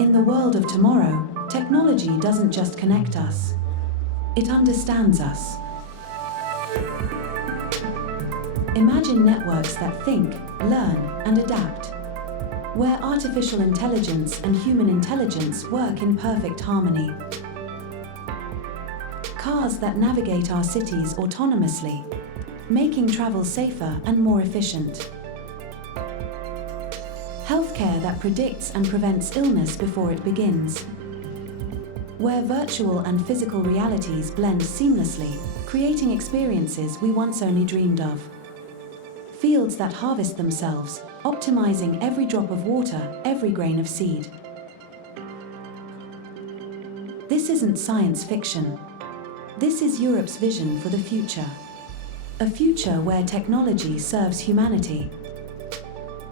In the world of tomorrow, technology doesn't just connect us, it understands us. Imagine networks that think, learn, and adapt, where artificial intelligence and human intelligence work in perfect harmony. Cars that navigate our cities autonomously, making travel safer and more efficient. Healthcare that predicts and prevents illness before it begins, where virtual and physical realities blend seamlessly, creating experiences we once only dreamed of. Fields that harvest themselves, optimizing every drop of water, every grain of seed. This isn't science fiction. This is Europe's vision for the future. A future where technology serves humanity,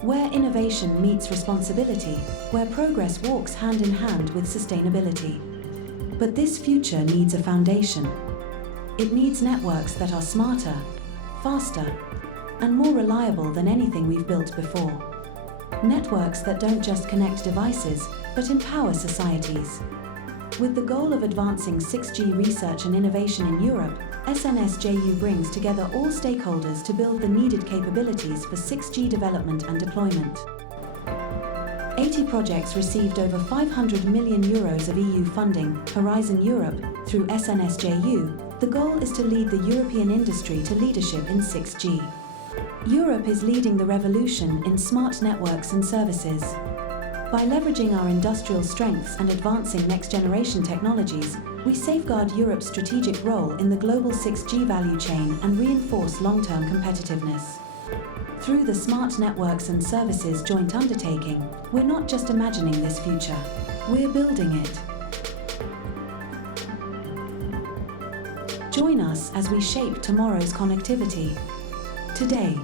where innovation meets responsibility, where progress walks hand in hand with sustainability. But this future needs a foundation. It needs networks that are smarter, faster, and more reliable than anything we've built before. Networks that don't just connect devices, but empower societies. With the goal of advancing 6G research and innovation in Europe, SNS JU brings together all stakeholders to build the needed capabilities for 6G development and deployment. 80 projects received over €500 million of EU funding, Horizon Europe, through SNS JU. The goal is to lead the European industry to leadership in 6G. Europe is leading the revolution in smart networks and services. By leveraging our industrial strengths and advancing next-generation technologies, we safeguard Europe's strategic role in the global 6G value chain and reinforce long-term competitiveness. Through the Smart Networks and Services Joint Undertaking, we're not just imagining this future, we're building it. Join us as we shape tomorrow's connectivity. Today.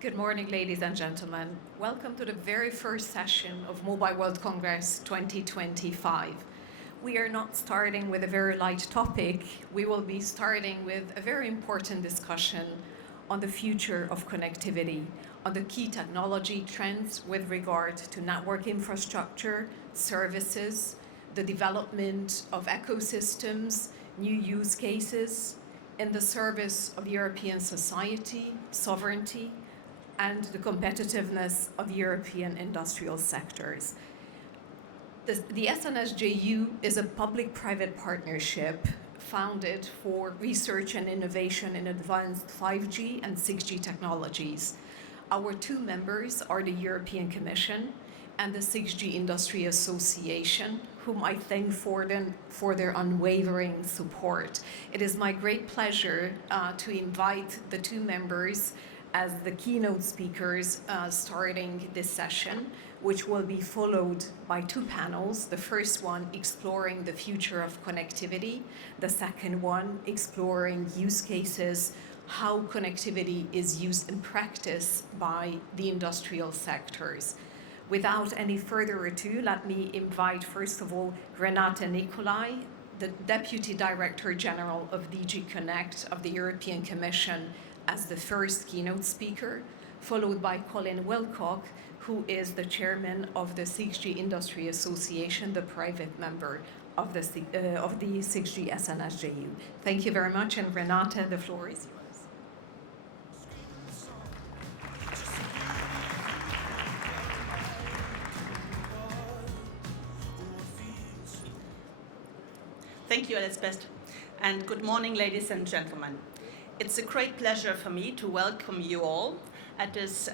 Good morning, ladies and gentlemen. Welcome to the very first session of Mobile World Congress 2025. We are not starting with a very light topic. We will be starting with a very important discussion on the future of connectivity, on the key technology trends with regard to network infrastructure, services, the development of ecosystems, new use cases in the service of European society, sovereignty, and the competitiveness of European industrial sectors. The SNS JU is a public-private partnership founded for research and innovation in advanced 5G and 6G technologies. Our two members are the European Commission and the 6G Industry Association, whom I thank for their unwavering support. It is my great pleasure to invite the two members as the keynote speakers starting this session, which will be followed by two panels. The first one exploring the future of connectivity, the second one exploring use cases, how connectivity is used in practice by the industrial sectors. Without any further ado, let me invite first of all Renate Nicolai, the Deputy Director General of DG Connect of the European Commission, as the first keynote speaker, followed by Colin Wilcock, who is the chairman of the 6G Industry Association, the private member of the 6G SNS JU. Thank you very much, and Renate, the floor is yours. Thank you, Elizabeth, and good morning, ladies and gentlemen. It's a great pleasure for me to welcome you all at this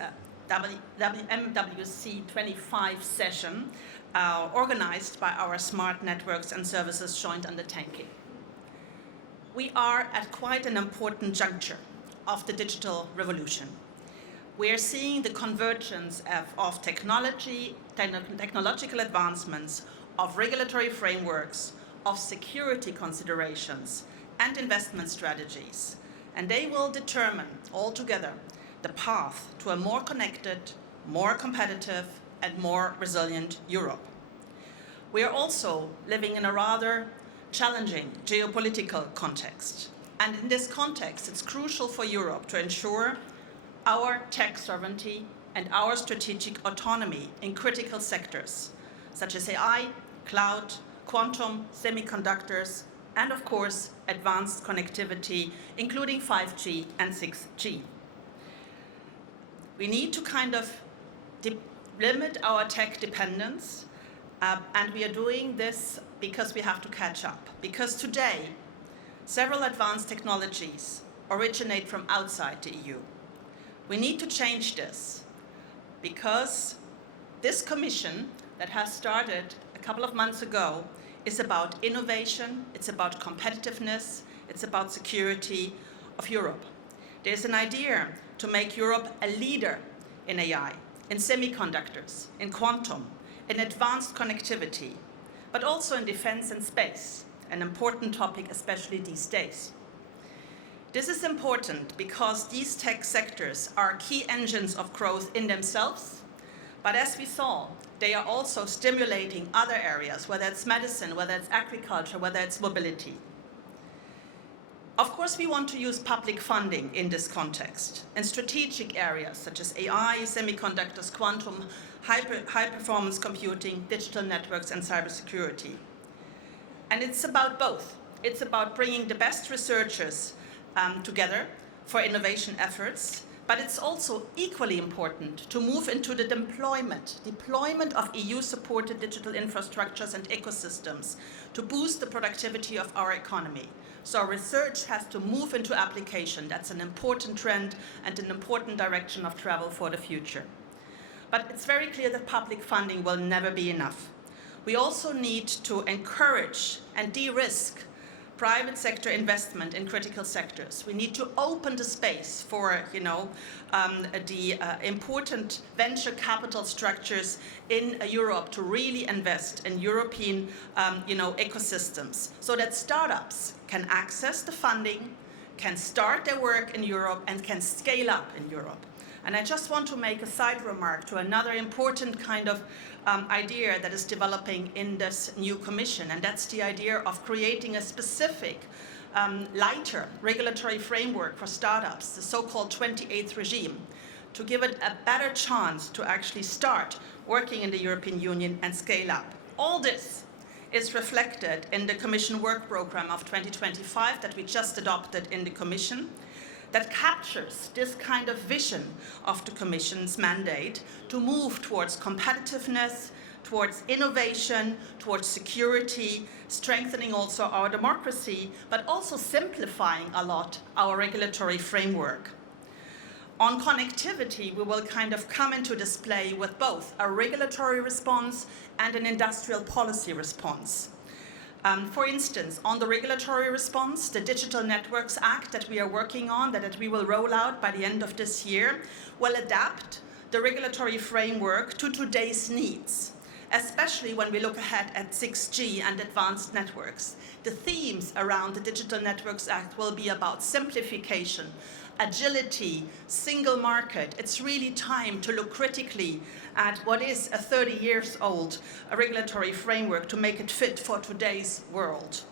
MWC25 session organized by our Smart Networks and Services Joint Undertaking. We are at quite an important juncture of the digital revolution. We are seeing the convergence of technological advancements, of regulatory frameworks, of security considerations and investment strategies. and they will determine altogether the path to a more connected, more competitive, and more resilient Europe. We are also living in a rather challenging geopolitical context. And in this context, it's crucial for Europe to ensure our tech sovereignty and our strategic autonomy in critical sectors, such as AI, cloud, quantum, semiconductors, and of course, advanced connectivity, including 5G and 6G. We need to kind of limit our tech dependence, and we are doing this because we have to catch up. Because today, several advanced technologies originate from outside the EU. We need to change this because this commission that has started a couple of months ago is about innovation, it's about competitiveness, it's about security of Europe. There's an idea to make Europe a leader in AI, in semiconductors, in quantum, in advanced connectivity, but also in defense and space, an important topic, especially these days. This is important because these tech sectors are key engines of growth in themselves, but as we saw, they are also stimulating other areas, whether it's medicine, whether it's agriculture, whether it's mobility. Of course, we want to use public funding in this context in strategic areas such as AI, semiconductors, quantum, high-performance computing, digital networks, and cybersecurity. And it's about both. It's about bringing the best researchers together for innovation efforts, but it's also equally important to move into the deployment of EU-supported digital infrastructures and ecosystems to boost the productivity of our economy. So research has to move into application. That's an important trend and an important direction of travel for the future. But it's very clear that public funding will never be enough. We also need to encourage and de-risk private sector investment in critical sectors. We need to open the space for, the important venture capital structures in Europe to really invest in European, ecosystems, so that startups can access the funding, can start their work in Europe, and can scale up in Europe. And I just want to make a side remark to another important kind of idea that is developing in this new commission, and that's the idea of creating a specific, lighter regulatory framework for startups, the so-called 28th regime, to give it a better chance to actually start working in the European Union and scale up. All this is reflected in the Commission work program of 2025 that we just adopted in the Commission, that captures this kind of vision of the Commission's mandate to move towards competitiveness, towards innovation, towards security, strengthening also our democracy, but also simplifying a lot our regulatory framework. On connectivity, we will kind of come into display with both a regulatory response and an industrial policy response. For instance, on the regulatory response, the Digital Networks Act that we are working on, that we will roll out by the end of this year, will adapt the regulatory framework to today's needs, especially when we look ahead at 6G and advanced networks. The themes around the Digital Networks Act will be about simplification, agility, single market. It's really time to look critically at what is a 30 years old regulatory framework to make it fit for today's world.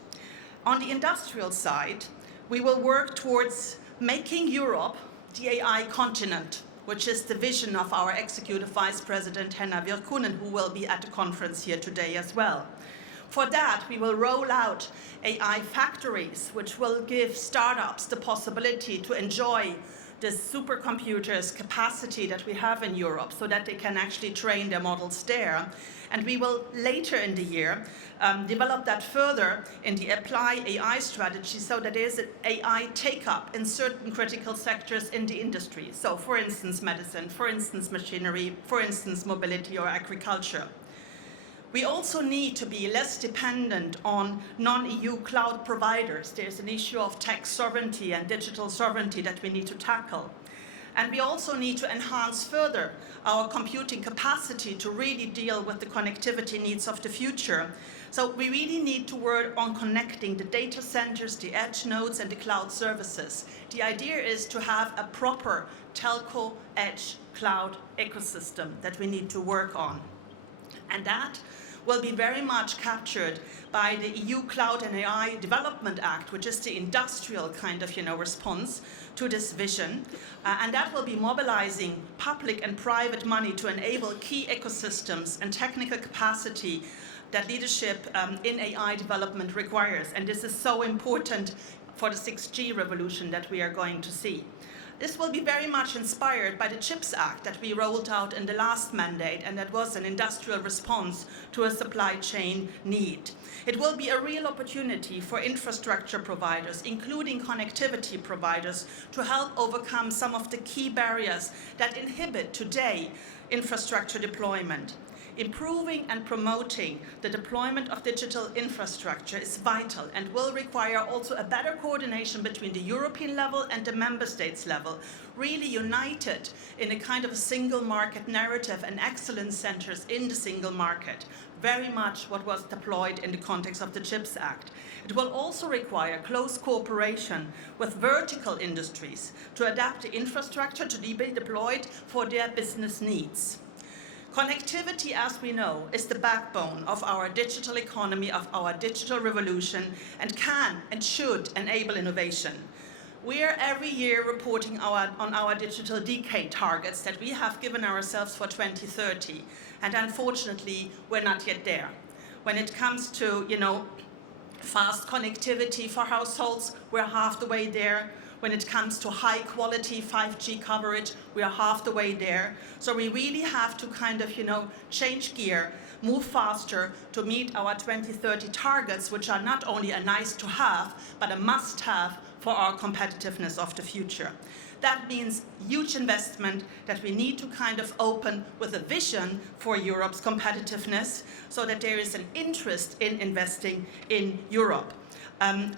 On the industrial side, we will work towards making Europe the AI continent, which is the vision of our Executive Vice President, Henna Virkkunen, who will be at the conference here today as well. For that, we will roll out AI factories, which will give startups the possibility to enjoy the supercomputers capacity that we have in Europe so that they can actually train their models there. And we will later in the year develop that further in the Apply AI strategy so that there is an AI take-up in certain critical sectors in the industry. So for instance, medicine, for instance, machinery, for instance, mobility or agriculture. We also need to be less dependent on non-EU cloud providers. There's an issue of tech sovereignty and digital sovereignty that we need to tackle. And we also need to enhance further our computing capacity to really deal with the connectivity needs of the future. So we really need to work on connecting the data centers, the edge nodes, and the cloud services. The idea is to have a proper telco edge cloud ecosystem that we need to work on. And that will be very much captured by the EU Cloud and AI Development Act, which is the industrial kind of response to this vision. And that will be mobilizing public and private money to enable key ecosystems and technical capacity that leadership in AI development requires. And this is so important for the 6G revolution that we are going to see. This will be very much inspired by the CHIPS Act that we rolled out in the last mandate, and that was an industrial response to a supply chain need. It will be a real opportunity for infrastructure providers, including connectivity providers, to help overcome some of the key barriers that inhibit today infrastructure deployment. Improving and promoting the deployment of digital infrastructure is vital and will require also a better coordination between the European level and the member states level, really united in a kind of a single market narrative and excellence centers in the single market, very much what was deployed in the context of the CHIPS Act. It will also require close cooperation with vertical industries to adapt the infrastructure to be deployed for their business needs. Connectivity, as we know, is the backbone of our digital economy, of our digital revolution, and can and should enable innovation. We are every year reporting on our digital decade targets that we have given ourselves for 2030, and unfortunately, we're not yet there. When it comes to, fast connectivity for households, we're half the way there. When it comes to high quality 5G coverage, we are half the way there. So we really have to kind of, change gear, move faster to meet our 2030 targets, which are not only a nice to have, but a must have for our competitiveness of the future. That means huge investment that we need to kind of open with a vision for Europe's competitiveness so that there is an interest in investing in Europe.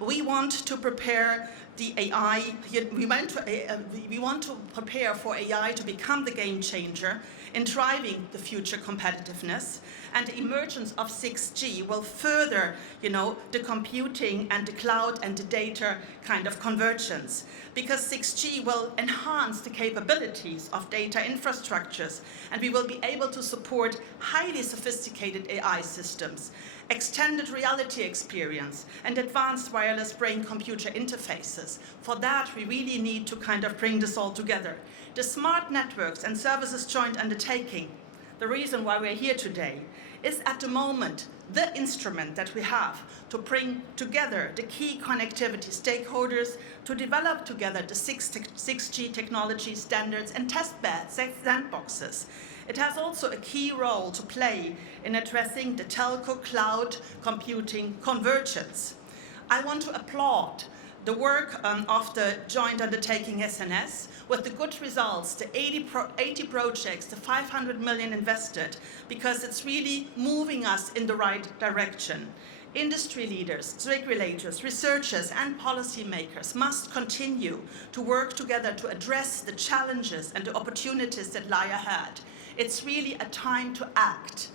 We want to prepare the AI, we want to prepare for AI to become the game changer in driving the future competitiveness, and the emergence of 6G will further, the computing and the cloud and the data kind of convergence, because 6G will enhance the capabilities of data infrastructures, and we will be able to support highly sophisticated AI systems, extended reality experience, and advanced wireless brain-computer interfaces. For that, we really need to kind of bring this all together. The Smart Networks and Services Joint Undertaking, the reason why we're here today, is at the moment the instrument that we have to bring together the key connectivity stakeholders to develop together the 6G technology standards and test beds, sandboxes. It has also a key role to play in addressing the telco cloud computing convergence. I want to applaud the work of the joint undertaking SNS with the good results, the 80 projects, the 500 million invested, because it's really moving us in the right direction. Industry leaders, regulators, researchers, and policymakers must continue to work together to address the challenges and the opportunities that lie ahead. It's really a time to act.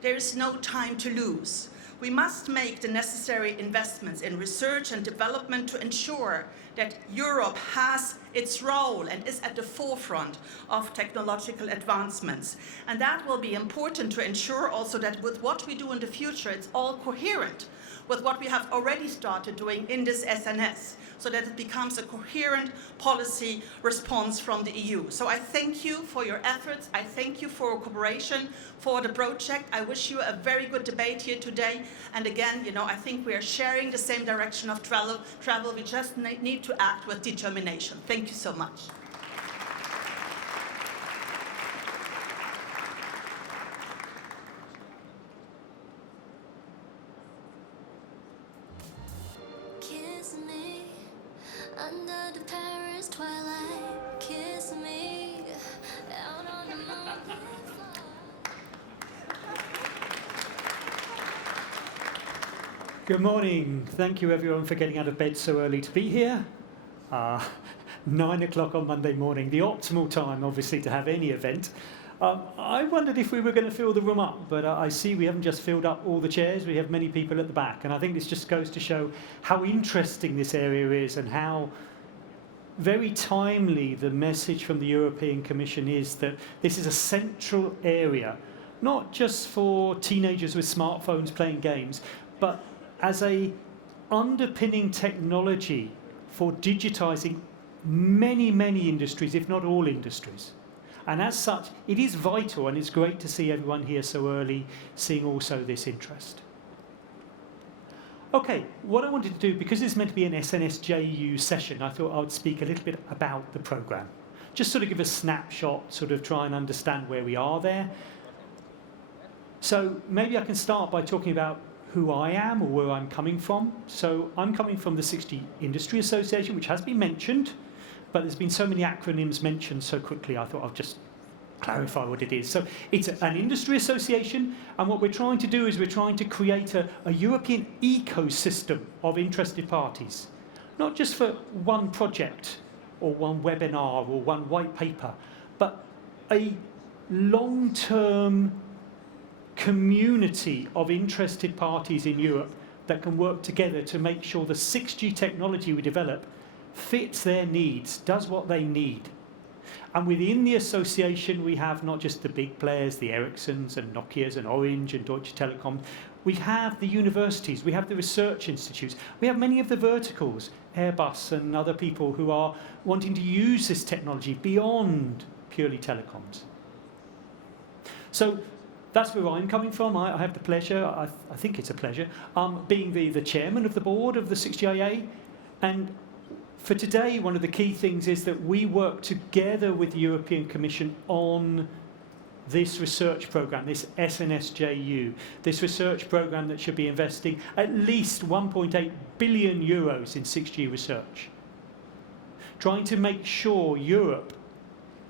There is no time to lose. We must make the necessary investments in research and development to ensure that Europe has its role and is at the forefront of technological advancements. And that will be important to ensure also that with what we do in the future, it's all coherent with what we have already started doing in this SNS, so that it becomes a coherent policy response from the EU. So I thank you for your efforts. I thank you for your cooperation for the project. I wish you a very good debate here today. And again, I think we are sharing the same direction of travel. We just need to act with determination. Thank you so much. Under the Paris twilight, kiss me out on the moonlit floor. Good morning. Thank you everyone for getting out of bed so early to be here. 9 o'clock on Monday morning, the optimal time, obviously, to have any event. I wondered if we were going to fill the room up, but I see we haven't just filled up all the chairs. We have many people at the back, and I think this just goes to show how interesting this area is and how very timely the message from the European Commission is that this is a central area, not just for teenagers with smartphones playing games, but as a underpinning technology for digitizing many, many industries, if not all industries. And as such, it is vital, and it's great to see everyone here so early seeing also this interest. Okay, what I wanted to do, because it's meant to be an SNS JU session, I thought I would speak a little bit about the programme. Just sort of give a snapshot, sort of try and understand where we are there. So maybe I can start by talking about who I am or where I'm coming from. So I'm coming from the 6G Industry Association, which has been mentioned, but there's been so many acronyms mentioned so quickly, I thought I'll just clarify what it is. So it's an industry association, and what we're trying to do is we're trying to create a European ecosystem of interested parties, not just for one project or one webinar or one white paper, but a long-term community of interested parties in Europe that can work together to make sure the 6G technology we develop fits their needs, does what they need. And within the association, we have not just the big players, the Ericssons and Nokias and Orange and Deutsche Telekom. We have the universities, we have the research institutes, we have many of the verticals, Airbus and other people who are wanting to use this technology beyond purely telecoms. So that's where I'm coming from. I have the pleasure, I think it's a pleasure, being the chairman of the board of the 6GIA. And for today, one of the key things is that we work together with the European Commission on this research programme, this SNS JU, this research programme that should be investing at least 1.8 billion euros in 6G research, trying to make sure Europe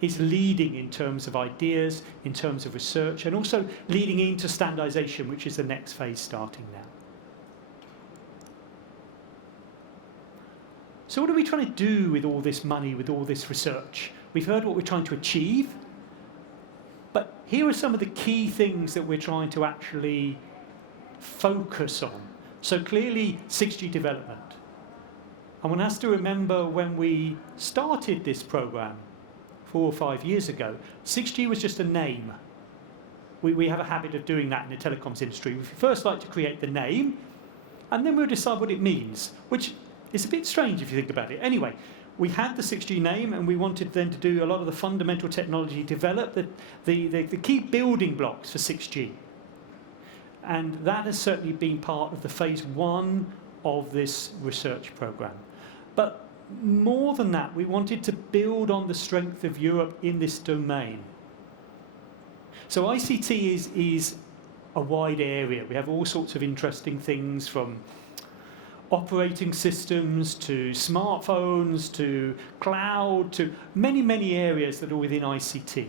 is leading in terms of ideas, in terms of research, and also leading into standardisation, which is the next phase starting now. So what are we trying to do with all this money, with all this research? We've heard what we're trying to achieve, but here are some of the key things that we're trying to actually focus on. So clearly, 6G development. And one has to remember when we started this programme 4 or 5 years ago, 6G was just a name. We have a habit of doing that in the telecoms industry. We first like to create the name, and then we'll decide what it means, which is a bit strange if you think about it. Anyway, we had the 6G name, and we wanted then to do a lot of the fundamental technology, develop the key building blocks for 6G. And that has certainly been part of the phase 1 of this research programme. But more than that, we wanted to build on the strength of Europe in this domain. So ICT is a wide area. We have all sorts of interesting things, from operating systems to smartphones to cloud to many, many areas that are within ICT.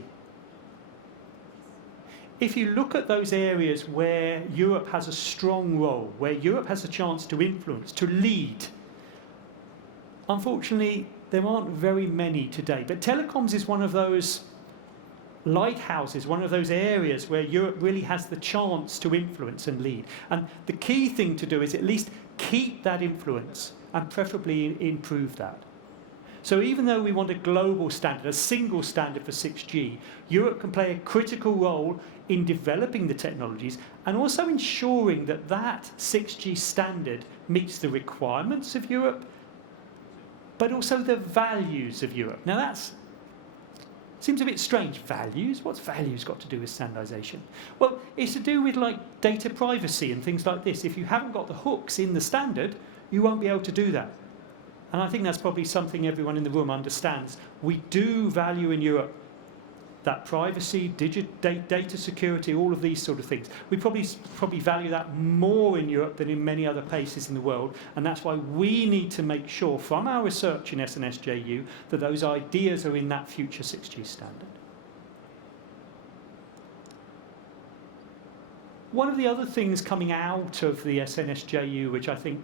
If you look at those areas where Europe has a strong role, where Europe has a chance to influence, to lead, unfortunately, there aren't very many today. But telecoms is one of those lighthouses, one of those areas where Europe really has the chance to influence and lead. And the key thing to do is at least keep that influence and preferably improve that. So even though we want a global standard, a single standard for 6G, Europe can play a critical role in developing the technologies and also ensuring that that 6G standard meets the requirements of Europe, but also the values of Europe. Now that's seems a bit strange. Values? What's values got to do with standardisation? Well, it's to do with like data privacy and things like this. If you haven't got the hooks in the standard, you won't be able to do that. And I think that's probably something everyone in the room understands. We do value in Europe that privacy, data security, all of these sort of things. We probably value that more in Europe than in many other places in the world, and that's why we need to make sure from our research in SNS JU that those ideas are in that future 6G standard. One of the other things coming out of the SNS JU, which I think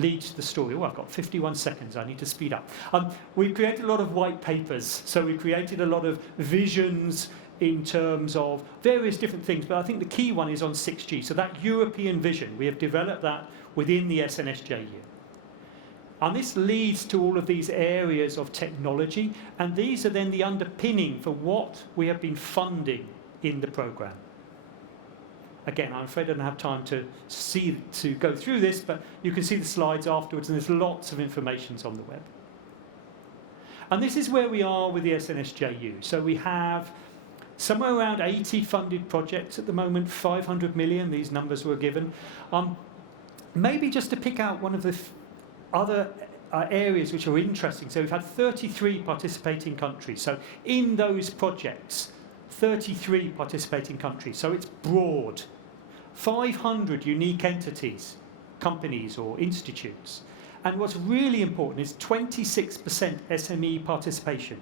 leads to the story. Oh, I've got 51 seconds. I need to speed up. We've created a lot of white papers. So we've created a lot of visions in terms of various different things. But I think the key one is on 6G. So that European vision, we have developed that within the SNS JU. And this leads to all of these areas of technology. And these are then the underpinning for what we have been funding in the programme. Again, I'm afraid I don't have time to go through this, but you can see the slides afterwards, and there's lots of information on the web. And this is where we are with the SNS JU. So we have somewhere around 80 funded projects at the moment, 500 million, these numbers were given. Maybe just to pick out one of the other areas which are interesting. So we've had 33 participating countries. So in those projects, 33 participating countries. So it's broad. 500 unique entities, companies or institutes. And what's really important is 26% SME participation.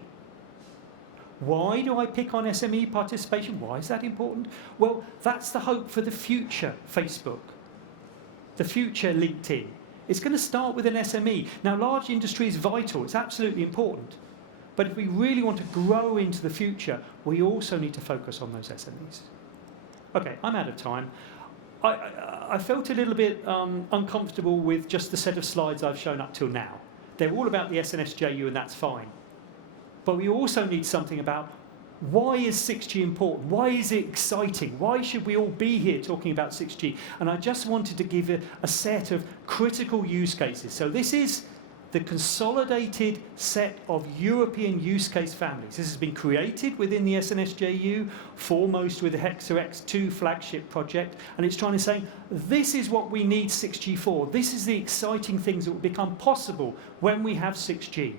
Why do I pick on SME participation? Why is that important? Well, that's the hope for the future Facebook, the future LinkedIn. It's going to start with an SME. Now, large industry is vital. It's absolutely important. But if we really want to grow into the future, we also need to focus on those SMEs. Okay, I'm out of time. I felt a little bit uncomfortable with just the set of slides I've shown up till now. They're all about the SNS JU, and that's fine. But we also need something about why is 6G important? Why is it exciting? Why should we all be here talking about 6G? And I just wanted to give a set of critical use cases. So this is the consolidated set of European use case families. This has been created within the SNS JU, foremost with the HexaX2 flagship project, and it's trying to say, this is what we need 6G for. This is the exciting things that will become possible when we have 6G.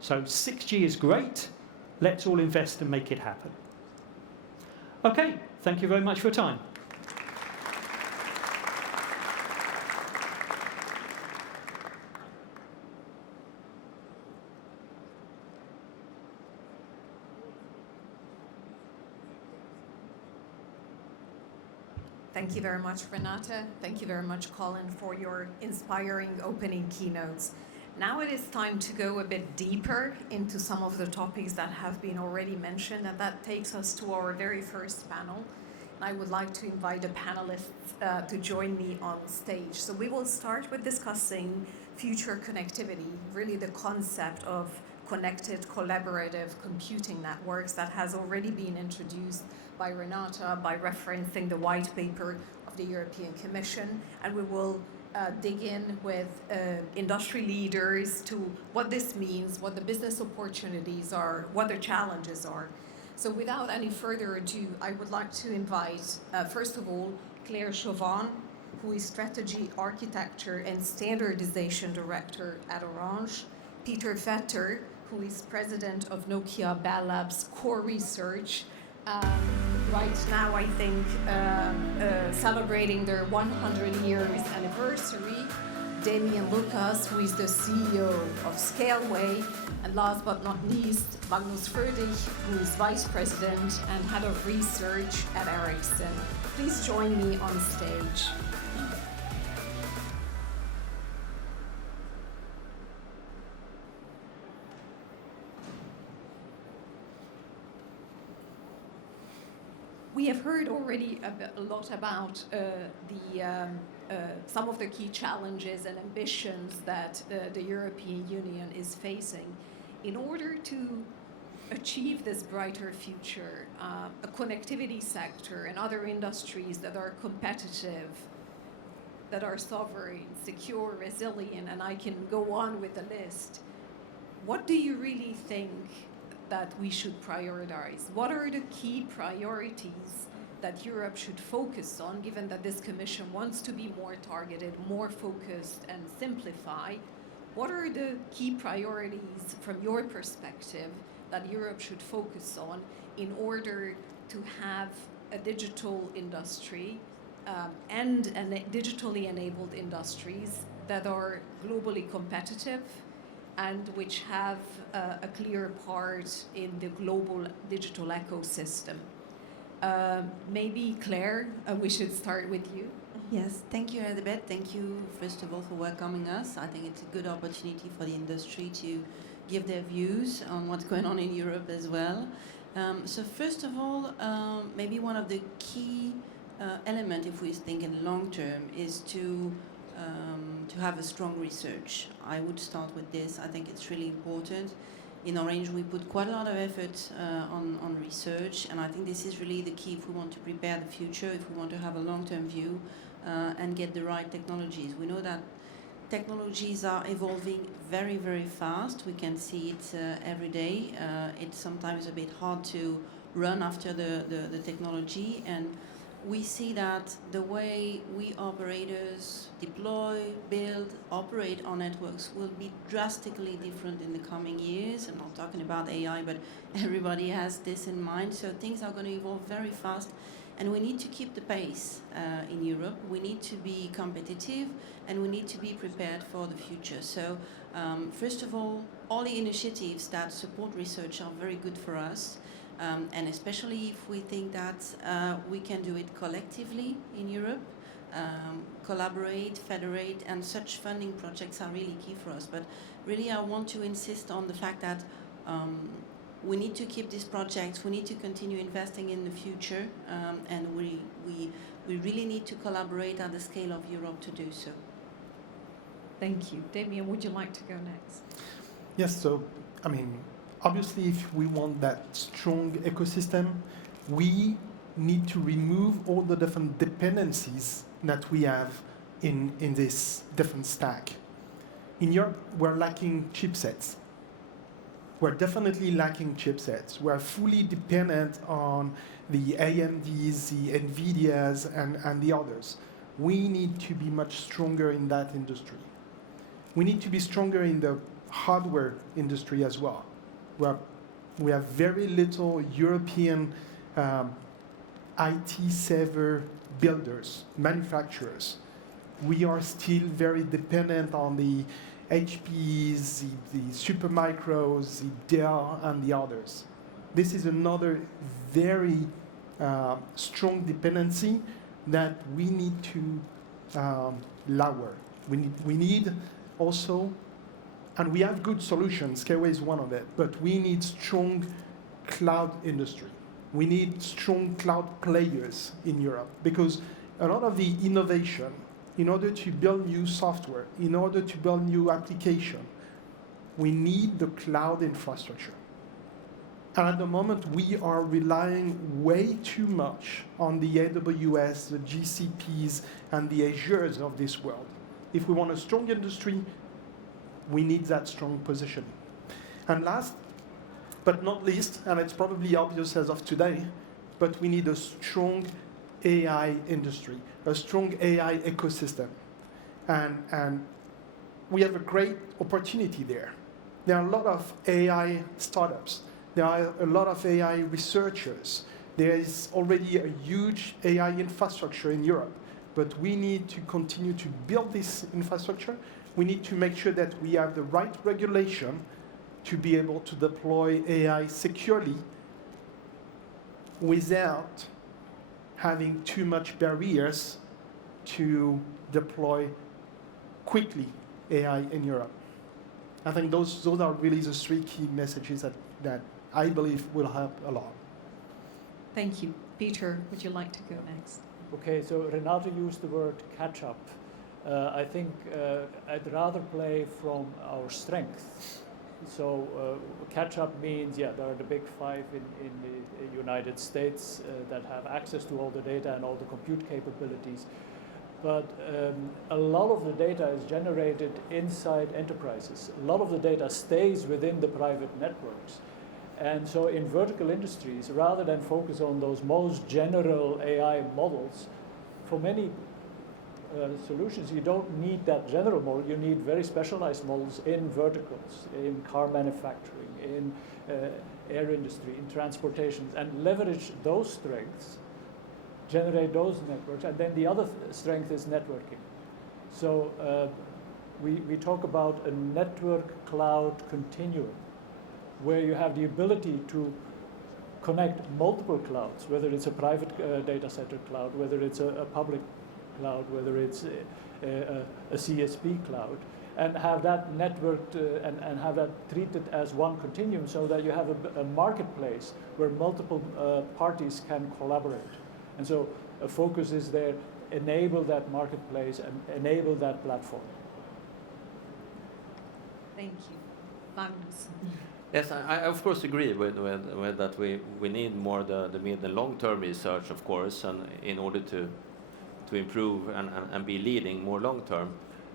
So 6G is great. Let's all invest and make it happen. Okay, thank you very much for your time. Thank you very much, Renata. Thank you very much, Colin, for your inspiring opening keynotes. Now it is time to go a bit deeper into some of the topics that have been already mentioned, and that takes us to our very first panel. And I would like to invite the panelists to join me on stage. So we will start with discussing future connectivity, really the concept of connected collaborative computing networks that has already been introduced by Renata by referencing the white paper of the European Commission, and we will dig in with industry leaders to what this means, what the business opportunities are, what the challenges are. So without any further ado, I would like to invite, first of all, Claire Chauvin, who is Strategy, Architecture and Standardization Director at Orange, Peter Vetter, who is President of Nokia Bell Labs Core Research, right now, I think, celebrating their 100 years anniversary. Damien Lucas, who is the CEO of Scaleway. And last but not least, Magnus Fröhlich, who is Vice President and Head of Research at Ericsson. Please join me on stage. We have heard already a lot about some of the key challenges and ambitions that the European Union is facing. In order to achieve this brighter future, a connectivity sector and other industries that are competitive, that are sovereign, secure, resilient, and I can go on with the list, what do you really think that we should prioritize? What are the key priorities that Europe should focus on, given that this Commission wants to be more targeted, more focused, and simplify? What are the key priorities from your perspective that Europe should focus on in order to have a digital industry and digitally enabled industries that are globally competitive and which have a clear part in the global digital ecosystem? Maybe Claire, we should start with you. Yes, thank you, Elizabeth. Thank you, first of all, for welcoming us. I think it's a good opportunity for the industry to give their views on what's going on in Europe as well. So first of all, maybe one of the key element, if we think in long term, is to have a strong research. I would start with this. I think it's really important. In Orange, we put quite a lot of effort on research, and I think this is really the key if we want to prepare the future, if we want to have a long-term view and get the right technologies. We know that technologies are evolving very, very fast. We can see it every day. It's sometimes a bit hard to run after the technology, and we see that the way we operators deploy, build, operate our networks will be drastically different in the coming years. I'm not talking about AI, but everybody has this in mind. So things are going to evolve very fast, and we need to keep the pace in Europe. We need to be competitive, and we need to be prepared for the future. So first of all the initiatives that support research are very good for us. And especially if we think that we can do it collectively in Europe, collaborate, federate, and such funding projects are really key for us. But really I want to insist on the fact that we need to keep these projects, we need to continue investing in the future, and we really need to collaborate at the scale of Europe to do so. Thank you. Damien, would you like to go next? Yes, so, I mean, obviously, if we want that strong ecosystem, we need to remove all the different dependencies that we have in this different stack. In Europe, we're lacking chipsets. We're definitely lacking chipsets. We're fully dependent on the AMDs, the NVIDIAs, and the others. We need to be much stronger in that industry. We need to be stronger in the hardware industry as well. We have very little European IT server builders, manufacturers. We are still very dependent on the HPs, the Supermicros, the Dell, and the others. This is another very strong dependency that we need to lower. We need also, and we have good solutions, Skyway is one of it, but we need strong cloud industry. We need strong cloud players in Europe, because a lot of the innovation, in order to build new software, in order to build new application, we need the cloud infrastructure. And at the moment, we are relying way too much on the AWS, the GCPs, and the Azures of this world. If we want a strong industry, we need that strong position. And last but not least, and it's probably obvious as of today, but we need a strong AI industry, a strong AI ecosystem. And we have a great opportunity there. There are a lot of AI startups. There are a lot of AI researchers. There is already a huge AI infrastructure in Europe, but we need to continue to build this infrastructure. We need to make sure that we have the right regulation to be able to deploy AI securely without having too much barriers to deploy quickly AI in Europe. I think those are really the three key messages that I believe will help a lot. Thank you. Peter, would you like to go next? Okay, so Renato used the word catch-up. I think I'd rather play from our strength. So catch-up means, yeah, there are the big five in the United States that have access to all the data and all the compute capabilities. But a lot of the data is generated inside enterprises. A lot of the data stays within the private networks. And so in vertical industries, rather than focus on those most general AI models, for many solutions, you don't need that general model. You need very specialized models in verticals, in car manufacturing, in air industry, in transportation, and leverage those strengths, generate those networks. And then the other strength is networking. So we talk about a network cloud continuum, where you have the ability to connect multiple clouds, whether it's a private data center cloud, whether it's a public cloud, whether it's a CSP cloud, and have that networked and have that treated as one continuum, so that you have a marketplace where multiple parties can collaborate. And so a focus is there, enable that marketplace and enable that platform. Thank you. Magnus. Yes, I of course agree with that we need more the mid and long-term research, of course, and in order to improve and be leading more long-term.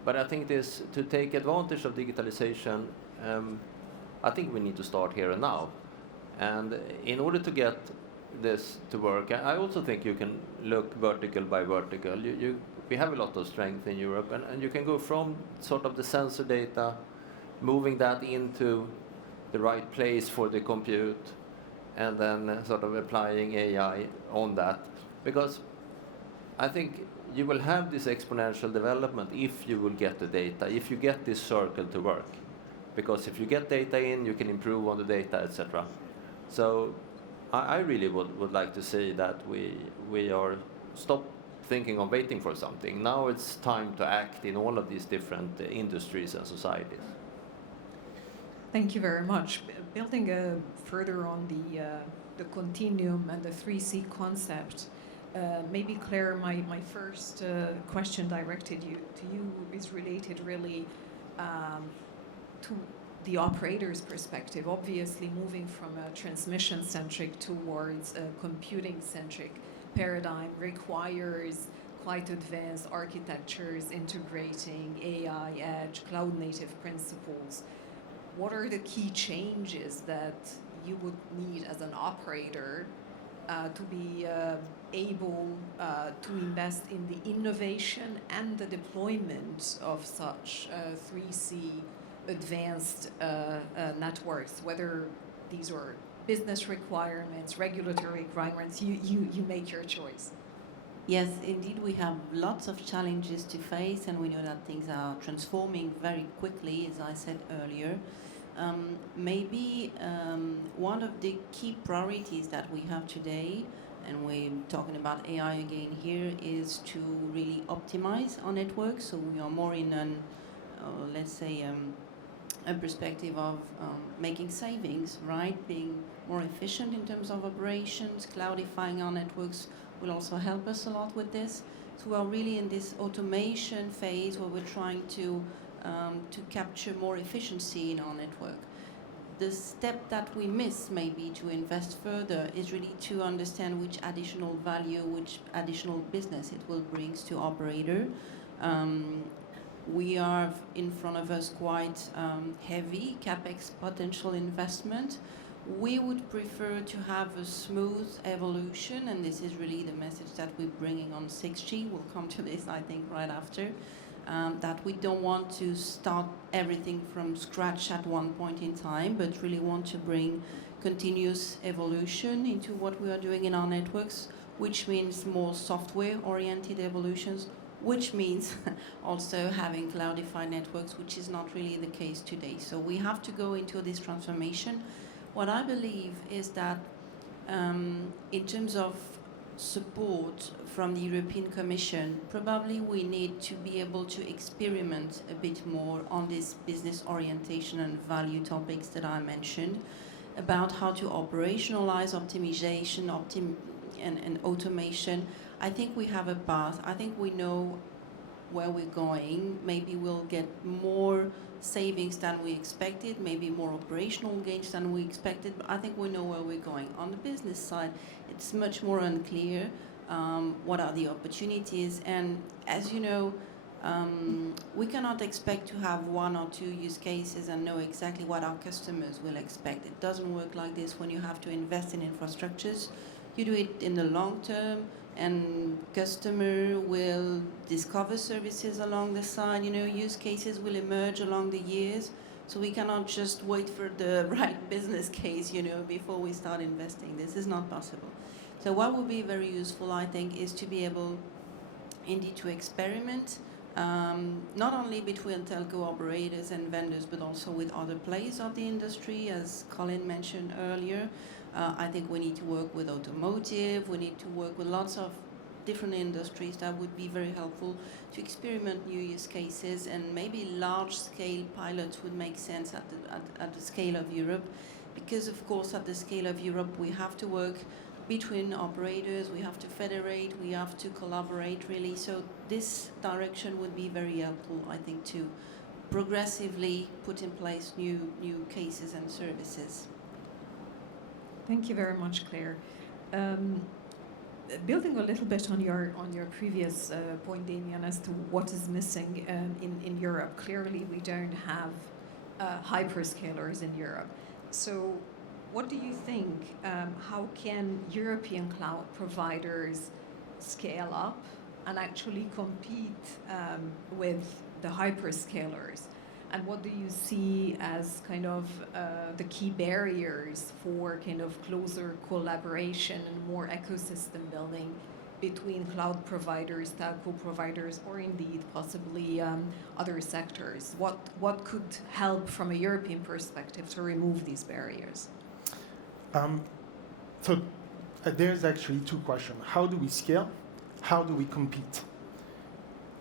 But I think this, to take advantage of digitalization, I think we need to start here and now. And in order to get this to work, I also think you can look vertical by vertical. We have a lot of strength in Europe, and you can go from sort of the sensor data, moving that into the right place for the compute, and then sort of applying AI on that. Because I think you will have this exponential development if you will get the data, if you get this circle to work. Because if you get data in, you can improve on the data, etc. So I really would like to say that we are stop thinking of waiting for something. Now it's time to act in all of these different industries and societies. Thank you very much. Building further on the continuum and the 3C concept, maybe Claire, my first question directed to you is related really to the operator's perspective. Obviously, moving from a transmission-centric towards a computing-centric paradigm requires quite advanced architectures integrating AI, edge, cloud-native principles. What are the key changes that you would need as an operator to be able to invest in the innovation and the deployment of such 3C advanced networks, whether these are business requirements, regulatory requirements, you make your choice. Yes, indeed, we have lots of challenges to face, and we know that things are transforming very quickly, as I said earlier. Maybe one of the key priorities that we have today, and we're talking about AI again here, is to really optimize our network. So we are more in an, let's say, a perspective of making savings, right? Being more efficient in terms of operations, cloudifying our networks will also help us a lot with this. So we are really in this automation phase where we're trying to capture more efficiency in our network. The step that we miss maybe to invest further is really to understand which additional value, which additional business it will bring to operator. We have in front of us quite heavy CapEx potential investment. We would prefer to have a smooth evolution, and this is really the message that we're bringing on 6G. We'll come to this, I think, right after. That we don't want to start everything from scratch at one point in time, but really want to bring continuous evolution into what we are doing in our networks, which means more software-oriented evolutions, which means also having cloudified networks, which is not really the case today. So we have to go into this transformation. What I believe is that in terms of support from the European Commission, probably we need to be able to experiment a bit more on this business orientation and value topics that I mentioned, about how to operationalize optimization and automation. I think we have a path. I think we know where we're going. Maybe we'll get more savings than we expected, maybe more operational gains than we expected, but I think we know where we're going. On the business side, it's much more unclear what are the opportunities, and as you know, we cannot expect to have one or two use cases and know exactly what our customers will expect. It doesn't work like this when you have to invest in infrastructures. You do it in the long term, and customer will discover services along the side. You know, use cases will emerge along the years. So we cannot just wait for the right business case, you know, before we start investing. This is not possible. So what would be very useful, I think, is to be able indeed to experiment, not only between telco operators and vendors, but also with other players of the industry, as Colin mentioned earlier. I think we need to work with automotive, we need to work with lots of different industries, that would be very helpful to experiment new use cases, and maybe large-scale pilots would make sense at the scale of Europe, because of course at the scale of Europe we have to work between operators, we have to federate, we have to collaborate really. So this direction would be very helpful, I think, to progressively put in place new cases and services. Thank you very much, Claire. Building a little bit on your previous point, Damien, as to what is missing in Europe. Clearly, we don't have hyperscalers in Europe. So, what do you think? How can European cloud providers scale up and actually compete with the hyperscalers? And what do you see as kind of the key barriers for kind of closer collaboration and more ecosystem building between cloud providers, telco providers, or indeed possibly other sectors? What could help from a European perspective to remove these barriers? There's actually two questions. How do we scale? How do we compete?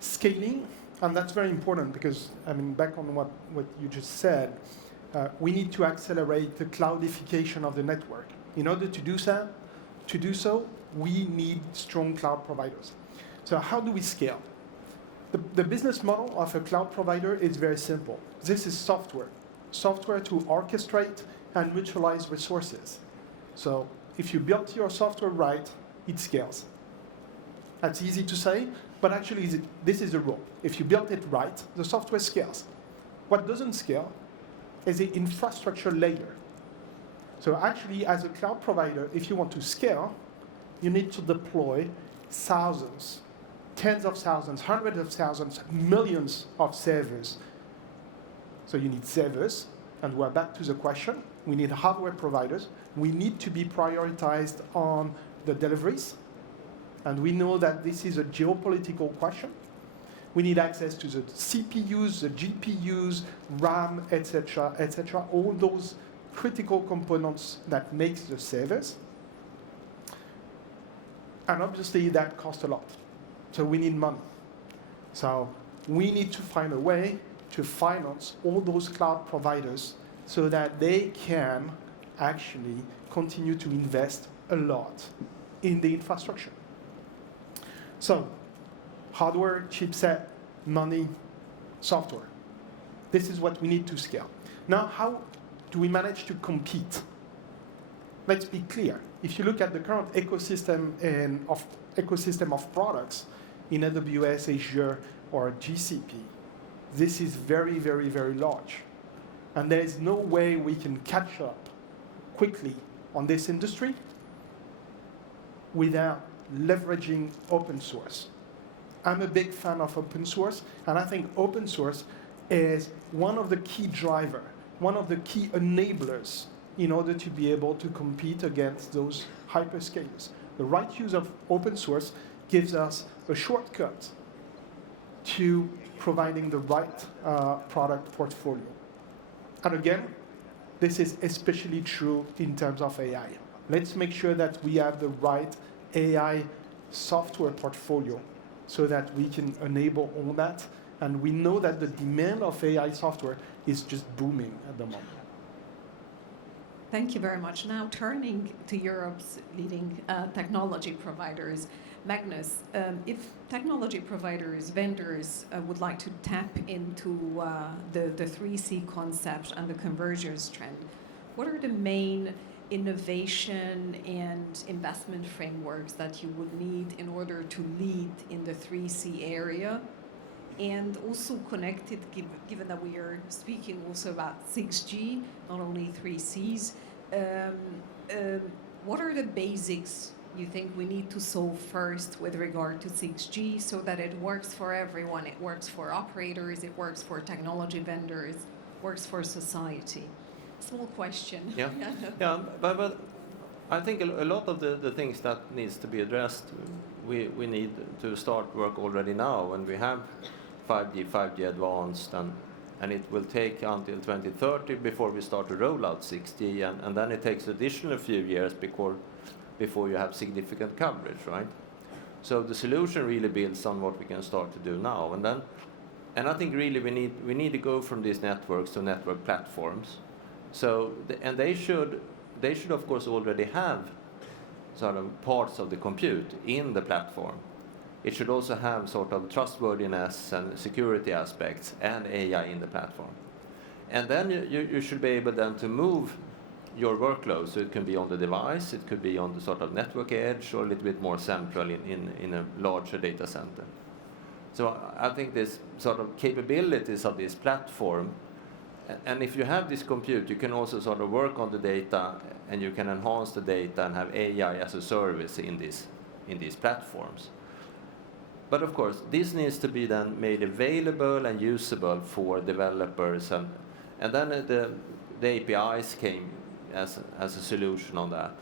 Scaling, and that's very important because, I mean, back on what you just said, we need to accelerate the cloudification of the network. In order to do so, we need strong cloud providers. So how do we scale? The business model of a cloud provider is very simple. This is software to orchestrate and mutualize resources. So if you build your software right, it scales. That's easy to say, but actually this is the rule. If you build it right, the software scales. What doesn't scale is the infrastructure layer. So actually, as a cloud provider, if you want to scale, you need to deploy thousands, tens of thousands, hundreds of thousands, millions of servers. So you need servers, and we're back to the question. We need hardware providers. We need to be prioritized on the deliveries. And we know that this is a geopolitical question. We need access to the CPUs, the GPUs, RAM, etc., all those critical components that makes the servers. And obviously that costs a lot. So we need money. So we need to find a way to finance all those cloud providers so that they can actually continue to invest a lot in the infrastructure. So, hardware, chipset, money, software. This is what we need to scale. Now, how do we manage to compete? Let's be clear. If you look at the current ecosystem of products in AWS, Azure, or GCP, this is very, very, very large. And there is no way we can catch up quickly on this industry without leveraging open source. I'm a big fan of open source, and I think open source is one of the key drivers, one of the key enablers in order to be able to compete against those hyperscalers. The right use of open source gives us a shortcut to providing the right product portfolio. And again, this is especially true in terms of AI. Let's make sure that we have the right AI software portfolio so that we can enable all that. And we know that the demand of AI software is just booming at the moment. Thank you very much. Now turning to Europe's leading technology providers. Magnus, if technology providers, vendors would like to tap into the 3C concept and the convergence trend, what are the main innovation and investment frameworks that you would need in order to lead in the 3C area? And also connected, given that we are speaking also about 6G, not only 3Cs, what are the basics you think we need to solve first with regard to 6G so that it works for everyone? It works for operators, it works for technology vendors, works for society. Small question. Yeah, yeah, but I think a lot of the things that needs to be addressed, we need to start work already now, when we have 5G advanced, and it will take until 2030 before we start to roll out 6G, and then it takes additional few years before you have significant coverage, right? So the solution really builds on what we can start to do now. And I think really we need to go from these networks to network platforms. So they should of course already have sort of parts of the compute in the platform. It should also have sort of trustworthiness and security aspects and AI in the platform. And then you should be able then to move your workload. So it can be on the device, it could be on the sort of network edge, or a little bit more central in a larger data center. So I think this sort of capabilities of this platform, and if you have this compute, you can also sort of work on the data, and you can enhance the data and have AI as a service in these platforms. But of course, this needs to be then made available and usable for developers, and then the APIs came as a solution on that.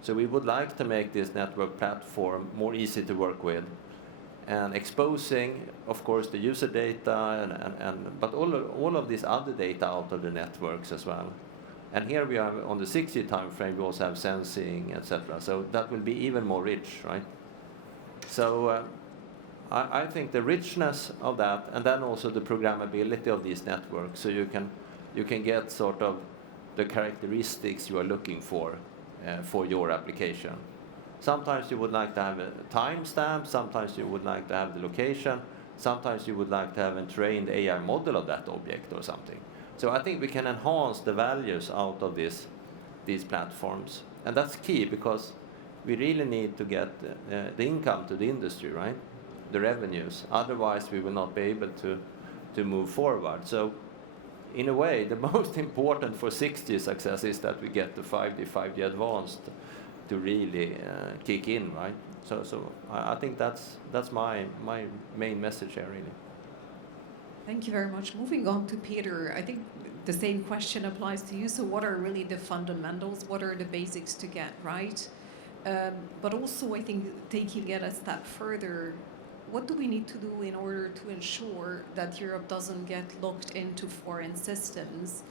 So we would like to make this network platform more easy to work with, and exposing, of course, the user data, but all of this other data out of the networks as well. And here we have, on the 6G time frame, we also have sensing, etc. So that will be even more rich, right? So I think the richness of that, and then also the programmability of these networks, so you can get sort of the characteristics you are looking for your application. Sometimes you would like to have a timestamp, sometimes you would like to have the location, sometimes you would like to have a trained AI model of that object or something. So I think we can enhance the values out of these platforms. And that's key, because we really need to get the income to the industry, right? The revenues. Otherwise, we will not be able to move forward. So in a way, the most important for 6G success is that we get the 5G Advanced to really kick in, right? So I think that's my main message here, really. Thank you very much. Moving on to Peter, I think the same question applies to you. So what are really the fundamentals? What are the basics to get right? But also, I think, taking it a step further, what do we need to do in order to ensure that Europe doesn't get locked into foreign systems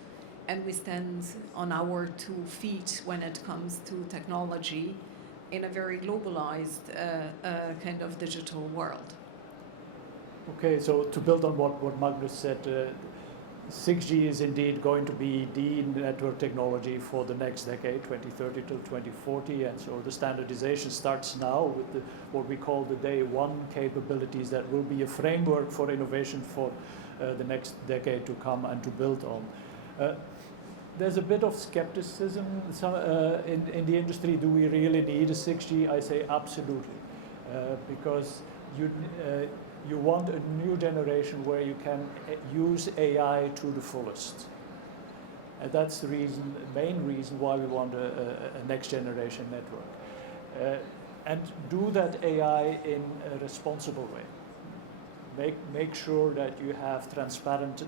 and we stand on our 2 feet when it comes to technology in a very globalized kind of digital world? Okay, so to build on what Magnus said, 6G is indeed going to be the network technology for the next decade, 2030 till 2040, and so the standardization starts now with what we call the day one capabilities that will be a framework for innovation for the next decade to come and to build on. There's a bit of skepticism in the industry. Do we really need a 6G? I say absolutely, because you want a new generation where you can use AI to the fullest. And that's the main reason why we want a next generation network. And do that AI in a responsible way. Make sure that you have transparent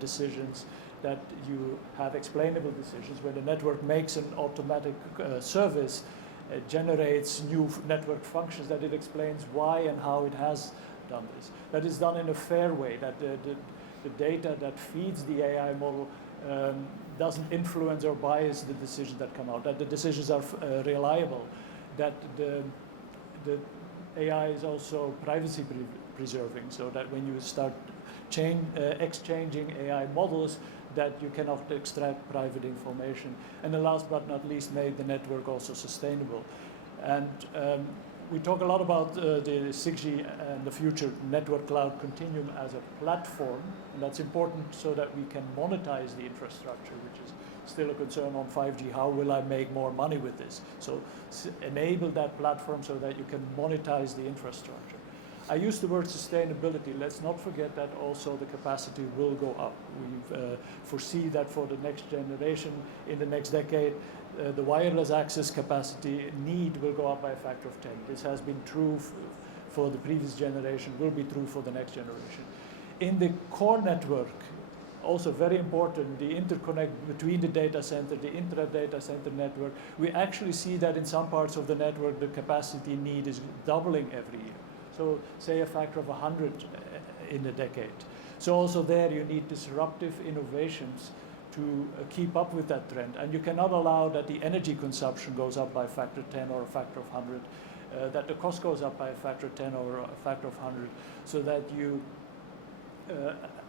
decisions, that you have explainable decisions. When the network makes an automatic service, it generates new network functions, that it explains why and how it has done this. That is done in a fair way, that the data that feeds the AI model doesn't influence or bias the decisions that come out, that the decisions are reliable, that the AI is also privacy preserving, so that when you start exchanging AI models, that you cannot extract private information. And then last but not least, make the network also sustainable. And we talk a lot about the 6G and the future network cloud continuum as a platform, and that's important so that we can monetize the infrastructure, which is still a concern on 5G. How will I make more money with this? So enable that platform so that you can monetize the infrastructure. I use the word sustainability. Let's not forget that also the capacity will go up. We foresee that for the next generation, in the next decade, the wireless access capacity need will go up by a factor of 10. This has been true for the previous generation, will be true for the next generation. In the core network, also very important, the interconnect between the data center, the intra-data center network, we actually see that in some parts of the network, the capacity need is doubling every year. So say a factor of 100 in a decade. So also there you need disruptive innovations to keep up with that trend. And you cannot allow that the energy consumption goes up by a factor 10 or a factor of 100 that the cost goes up by a factor of 10 or a factor of 100, so that you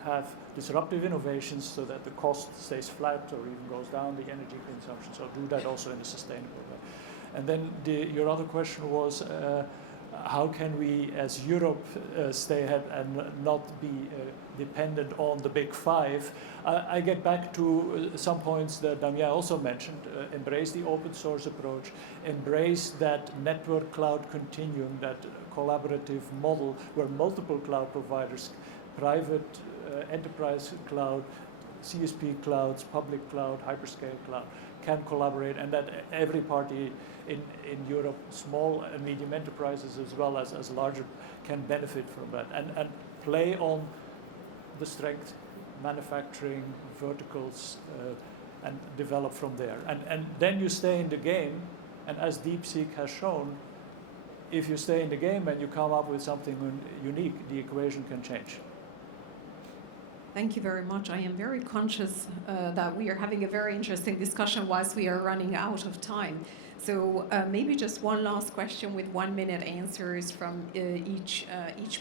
have disruptive innovations so that the cost stays flat or even goes down, the energy consumption, so do that also in a sustainable way. And then your other question was, how can we as Europe stay ahead and not be dependent on the big five? I get back to some points that Damien also mentioned. Embrace the open source approach, embrace that network cloud continuum, that collaborative model where multiple cloud providers, private enterprise cloud, CSP clouds, public cloud, hyperscale cloud, can collaborate, and that every party in Europe, small and medium enterprises as well as larger, can benefit from that, and play on the strength, manufacturing, verticals, and develop from there. And then you stay in the game, and as DeepSeek has shown, if you stay in the game and you come up with something unique, the equation can change. Thank you very much. I am very conscious that we are having a very interesting discussion whilst we are running out of time. So maybe just one last question with 1 minute answers from each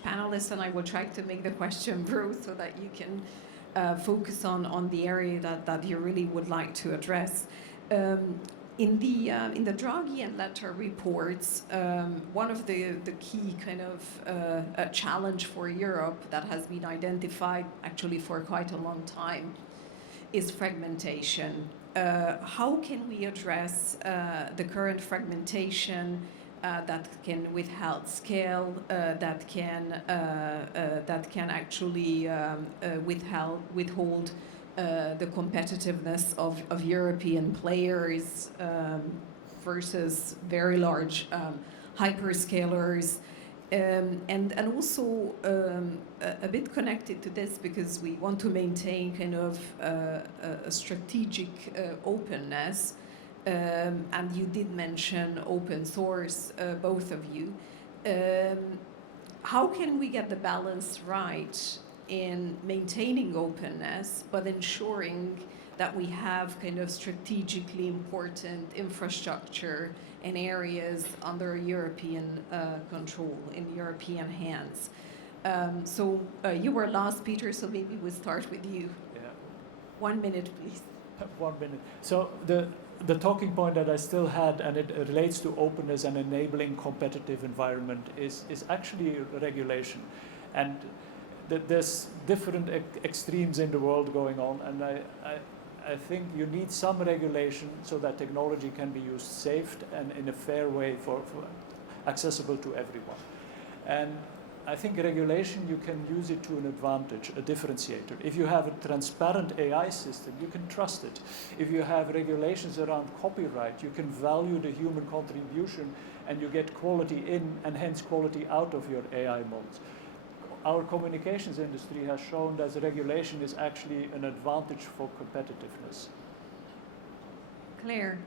panelist, and I will try to make the question broad so that you can focus on the area that you really would like to address. In the Draghi and Letter reports, one of the key kind of challenge for Europe that has been identified actually for quite a long time is fragmentation. How can we address the current fragmentation that can withhold scale, that can actually withhold the competitiveness of European players versus very large hyperscalers, and also a bit connected to this, because we want to maintain kind of a strategic openness, and you did mention open source, both of you. How can we get the balance right in maintaining openness, but ensuring that we have kind of strategically important infrastructure in areas under European control, in European hands? So you were last, Peter, so maybe we'll start with you. Yeah. 1 minute, please. 1 minute. So the talking point that I still had, and it relates to openness and enabling competitive environment, is actually regulation. And there's different extremes in the world going on, and I think you need some regulation so that technology can be used safe and in a fair way for accessible to everyone. And I think regulation, you can use it to an advantage, a differentiator. If you have a transparent AI system, you can trust it. If you have regulations around copyright, you can value the human contribution, and you get quality in and hence quality out of your AI models. Our communications industry has shown that the regulation is actually an advantage for competitiveness. Claire.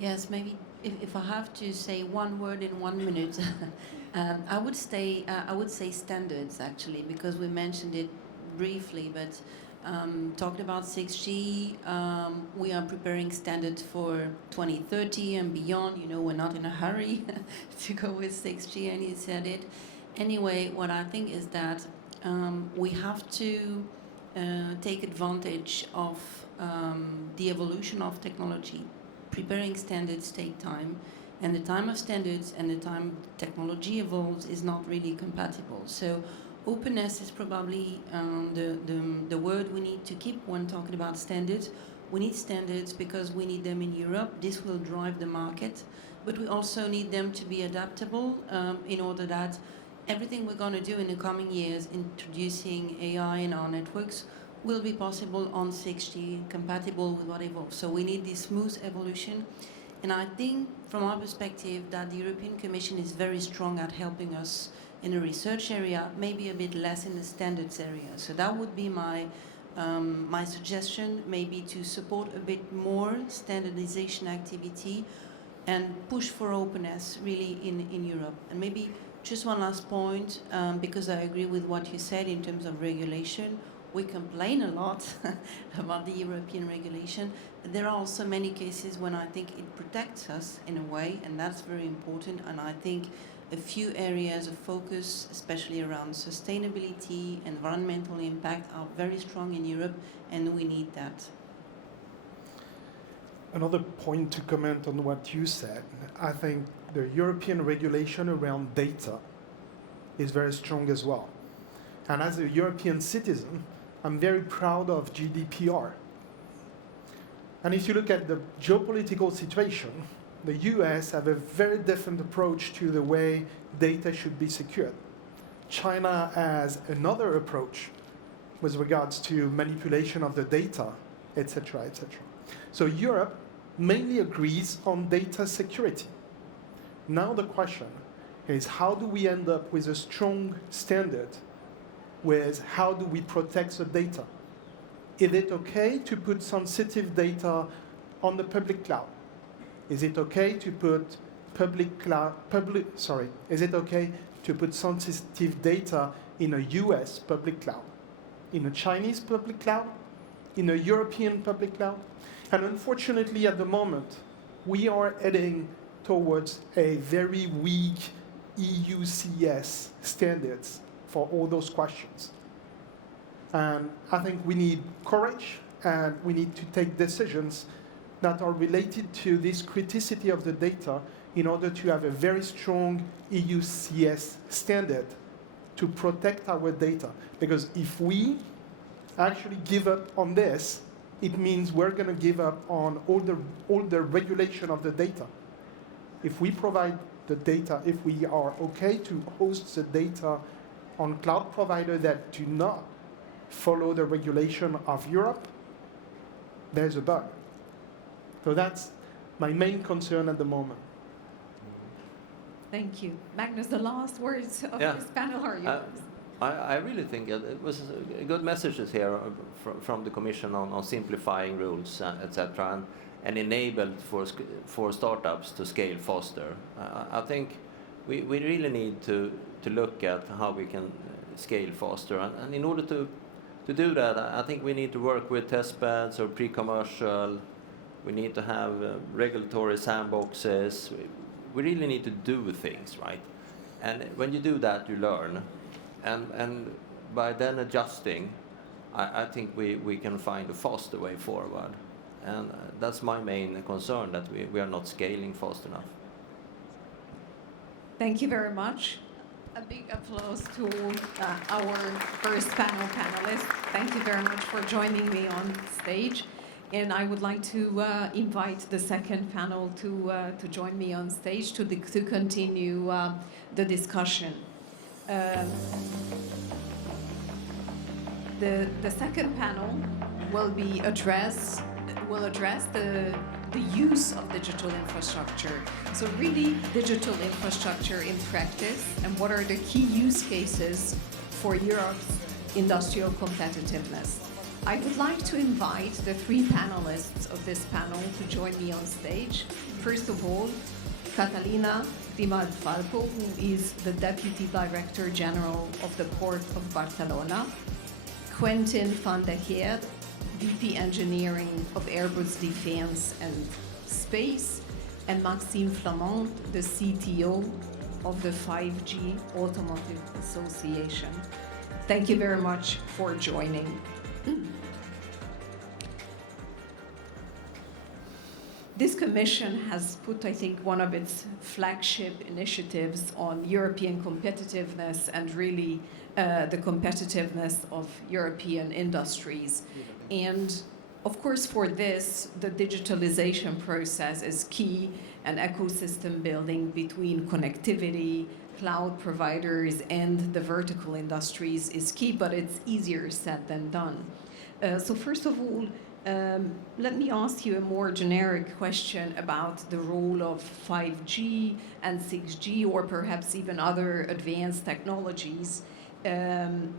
Yes, maybe if I have to say one word in 1 minute, I would say standards, actually, because we mentioned it briefly, but talked about 6G. We are preparing standards for 2030 and beyond. You know, we're not in a hurry to go with 6G, and you said it. Anyway, what I think is that we have to take advantage of the evolution of technology. Preparing standards take time, and the time of standards and the time technology evolves is not really compatible. So openness is probably the word we need to keep when talking about standards. We need standards because we need them in Europe. This will drive the market, but we also need them to be adaptable in order that everything we're going to do in the coming years, introducing AI in our networks, will be possible on 6G, compatible with what evolves. So we need this smooth evolution. And I think, from our perspective, that the European Commission is very strong at helping us in the research area, maybe a bit less in the standards area. So that would be my suggestion, maybe to support a bit more standardization activity and push for openness, really, in Europe. And maybe just one last point, because I agree with what you said in terms of regulation. we complain a lot about the European regulation, but there are also many cases when I think it protects us in a way, and that's very important. And I think a few areas of focus, especially around sustainability, environmental impact, are very strong in Europe, and we need that. Another point to comment on what you said, I think the European regulation around data is very strong as well. And as a European citizen, I'm very proud of GDPR. And if you look at the geopolitical situation, the US have a very different approach to the way data should be secured. China has another approach with regards to manipulation of the data, etc., etc. So Europe mainly agrees on data security. Now the question is, how do we end up with a strong standard with how do we protect the data? Is it okay to put sensitive data on the public cloud? Is it okay to put is it okay to put sensitive data in a US public cloud, in a Chinese public cloud, in a European public cloud? And unfortunately, at the moment, we are heading towards a very weak EUCS standards for all those questions. And I think we need courage, and we need to take decisions that are related to this criticity of the data in order to have a very strong EUCS standard to protect our data. Because if we actually give up on this, it means we're going to give up on all the regulation of the data. If we provide the data, if we are okay to host the data on cloud providers that do not follow the regulation of Europe, there's a bug. So that's my main concern at the moment. Thank you. Magnus, the last words of this panel are yours. I really think it was good messages here from the Commission on simplifying rules, etc., and enabled for startups to scale faster. I think we really need to look at how we can scale faster. And in order to do that, I think we need to work with test beds or pre-commercial. We need to have regulatory sandboxes. We really need to do things, right? And when you do that, you learn. And by then adjusting, I think we can find a faster way forward. And that's my main concern, that we are not scaling fast enough. Thank you very much. A big applause to our first panelists. Thank you very much for joining me on stage. And I would like to invite the second panel to join me on stage to continue the discussion. The second panel will address the use of digital infrastructure. So really, digital infrastructure in practice, and what are the key use cases for Europe's industrial competitiveness. I would like to invite the three panelists of this panel to join me on stage. First of all, Catalina Grimaldi-Falco, who is the Deputy Director General of the Port of Barcelona, Quentin van der Heer, VP Engineering of Airbus Defence and Space, and Maxime Flamand, the CTO of the 5G Automotive Association. Thank you very much for joining. This commission has put, I think, one of its flagship initiatives on European competitiveness and really the competitiveness of European industries. And of course, for this, the digitalization process is key, and ecosystem building between connectivity, cloud providers, and the vertical industries is key, but it's easier said than done. So first of all, let me ask you a more generic question about the role of 5G and 6G, or perhaps even other advanced technologies, and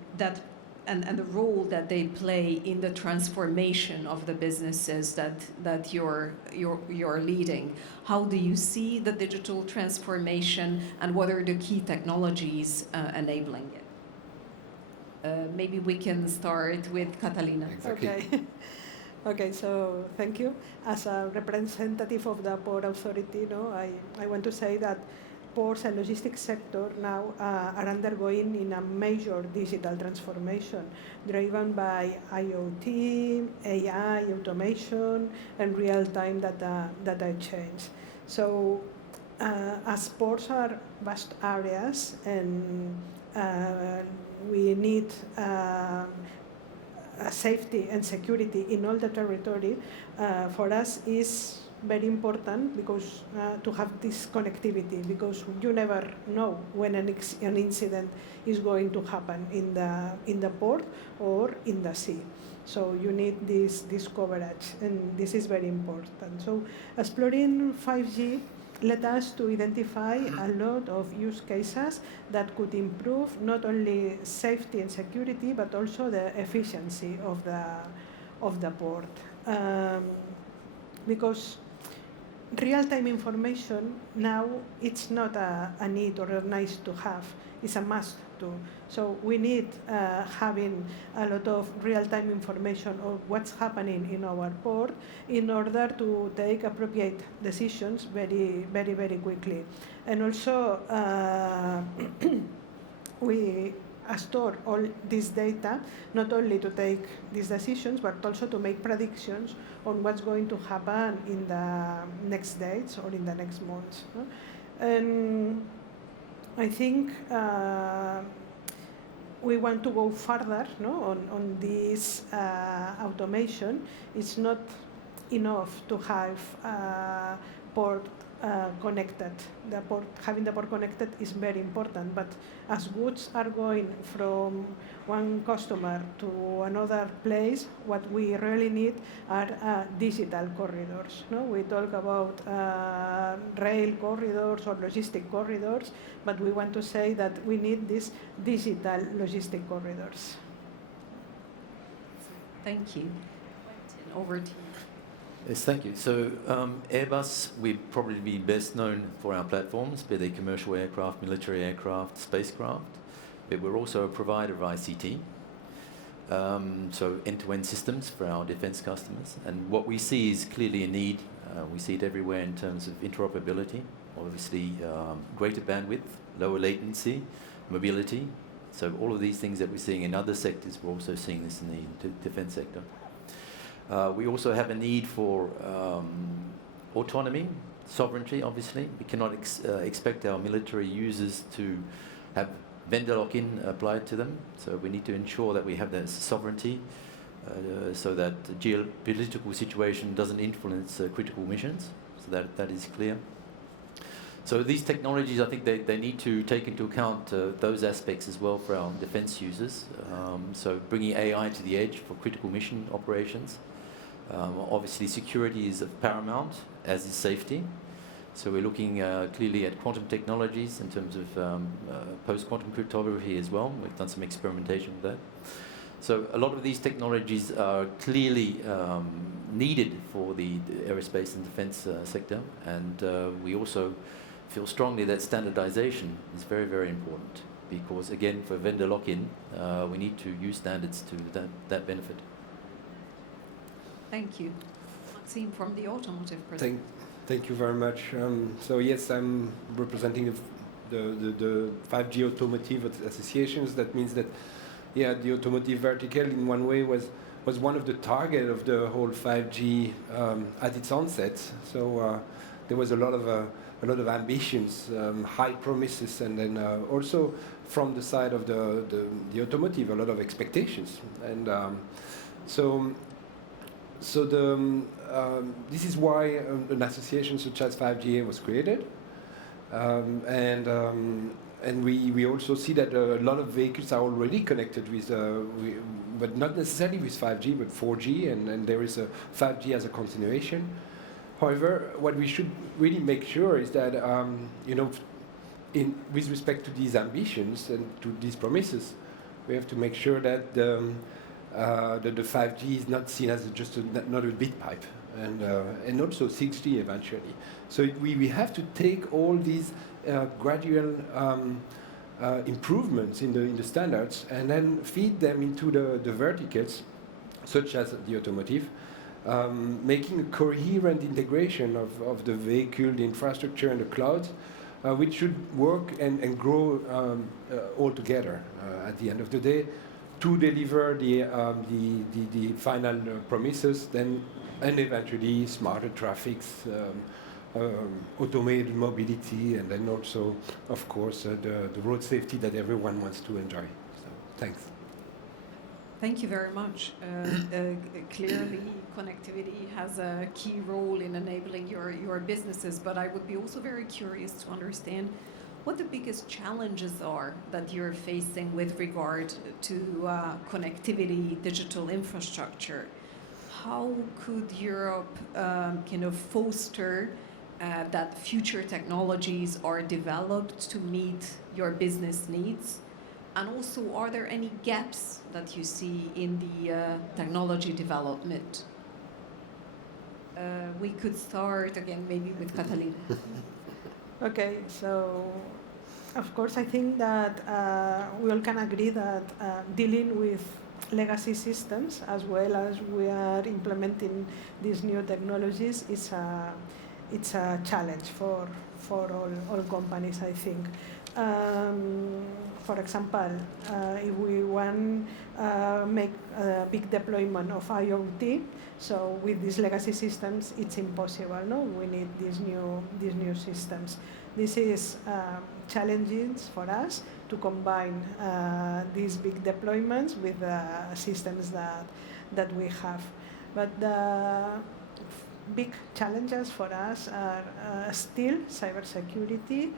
the role that they play in the transformation of the businesses that you're leading. How do you see the digital transformation, and what are the key technologies enabling it? Maybe we can start with Catalina. Exactly. Okay. Okay, so thank you. As a representative of the Port Authority, I want to say that ports and logistics sector now are undergoing in a major digital transformation driven by IoT, AI, automation, and real-time data exchange. So as ports are vast areas and we need safety and security in all the territory, for us is very important because to have this connectivity, because you never know when an incident is going to happen in the port or in the sea. So you need this coverage, and this is very important. So exploring 5G led us to identify a lot of use cases that could improve not only safety and security, but also the efficiency of the port. Because real-time information now, it's not a need or a nice to have, it's a must to. So we need having a lot of real-time information of what's happening in our port in order to take appropriate decisions very, very, very quickly. And also we store all this data, not only to take these decisions, but also to make predictions on what's going to happen in the next days or in the next months. And I think we want to go further on this automation. It's not enough to have port connected. Having the port connected is very important, but as goods are going from one customer to another place, what we really need are digital corridors. We talk about rail corridors or logistic corridors, but we want to say that we need these digital logistic corridors. Thank you. Over to you. Yes, thank you. So Airbus, we'd probably be best known for our platforms, be they commercial aircraft, military aircraft, spacecraft, but we're also a provider of ICT, so end-to-end systems for our defense customers. And what we see is clearly a need. We see it everywhere in terms of interoperability, obviously greater bandwidth, lower latency, mobility. So all of these things that we're seeing in other sectors, we're also seeing this in the defense sector. We also have a need for autonomy, sovereignty, obviously. We cannot expect our military users to have vendor lock-in applied to them. So we need to ensure that we have that sovereignty so that the geopolitical situation doesn't influence critical missions. So that is clear. So these technologies, I think they need to take into account those aspects as well for our defense users. So bringing AI to the edge for critical mission operations. Obviously, security is of paramount, as is safety. So we're looking clearly at quantum technologies in terms of post-quantum cryptography as well. We've done some experimentation with that. So a lot of these technologies are clearly needed for the aerospace and defense sector. And we also feel strongly that standardization is very, very important. Because, again, for vendor lock-in, we need to use standards to that benefit. Thank you. Maxime, from the automotive perspective. Thank you very much. So yes, I'm representing the 5G automotive associations. That means that, yeah, the automotive vertical in one way was one of the target of the whole 5G at its onset. So there was a lot of ambitions, high promises, and then also from the side of the automotive, a lot of expectations. And so this is why an association such as 5GA was created, and we also see that a lot of vehicles are already connected with, but not necessarily with 5G, but 4G, and there is a 5G as a continuation. However, what we should really make sure is that with respect to these ambitions and to these promises, we have to make sure that the 5G is not seen as just another bit pipe, and also 6G eventually. So we have to take all these gradual improvements in the standards and then feed them into the verticals, such as the automotive, making a coherent integration of the vehicle, the infrastructure, and the cloud, which should work and grow all together at the end of the day to deliver the final promises, then and eventually smarter traffics, automated mobility, and then also, of course, the road safety that everyone wants to enjoy. So, thanks. Thank you very much. Clearly, connectivity has a key role in enabling your businesses, but I would be also very curious to understand what the biggest challenges are that you're facing with regard to connectivity, digital infrastructure. How could Europe kind of foster that future technologies are developed to meet your business needs? And also, are there any gaps that you see in the technology development? We could start again maybe with Catalina. Okay, so of course I think that we all can agree that dealing with legacy systems as well as we are implementing these new technologies is it's a challenge for all companies, I think. For example, if we want make a big deployment of IoT, so with these legacy systems, it's impossible. No, we need these new systems. This is challenging for us to combine these big deployments with the systems that we have. But the big challenges for us are still cybersecurity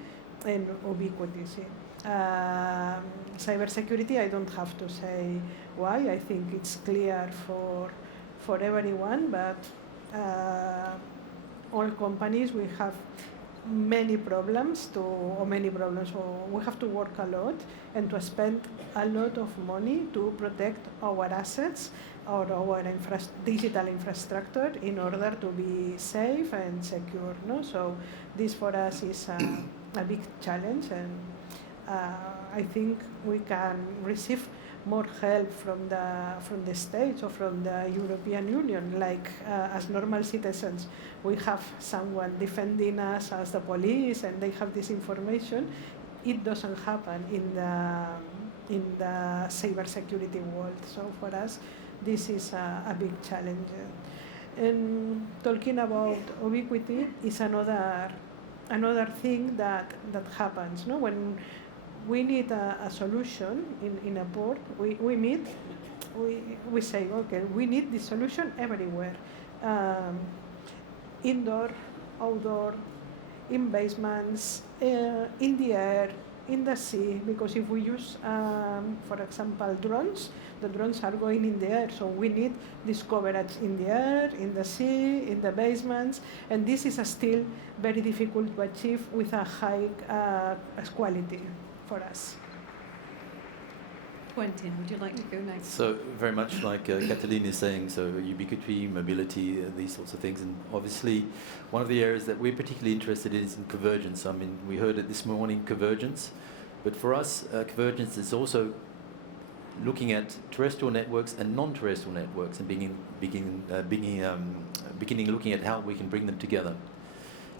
and ubiquity. Cybersecurity, I don't have to say why. I think it's clear for everyone, but all companies, we have many problems, so we have to work a lot and to spend a lot of money to protect our assets or our digital infrastructure in order to be safe and secure. No? So this for us is a big challenge, and I think we can receive more help from the States or from the European Union. Like as normal citizens, we have someone defending us as the police, and they have this information. It doesn't happen in the cybersecurity world. So for us, this is a big challenge. And talking about ubiquity is another thing that happens. No, when we need a solution in a port, we say, okay, we need this solution everywhere, indoor, outdoor, in basements, in the air, in the sea, because if we use, for example, drones, the drones are going in the air, so we need this coverage in the air, in the sea, in the basements, and this is still very difficult to achieve with a high quality for us. Quentin, would you like to go next? So very much like Catalina is saying, so ubiquity, mobility, these sorts of things, and obviously one of the areas that we're particularly interested in is in convergence. I mean, we heard it this morning, convergence, but for us, convergence is also looking at terrestrial networks and non-terrestrial networks and beginning looking at how we can bring them together.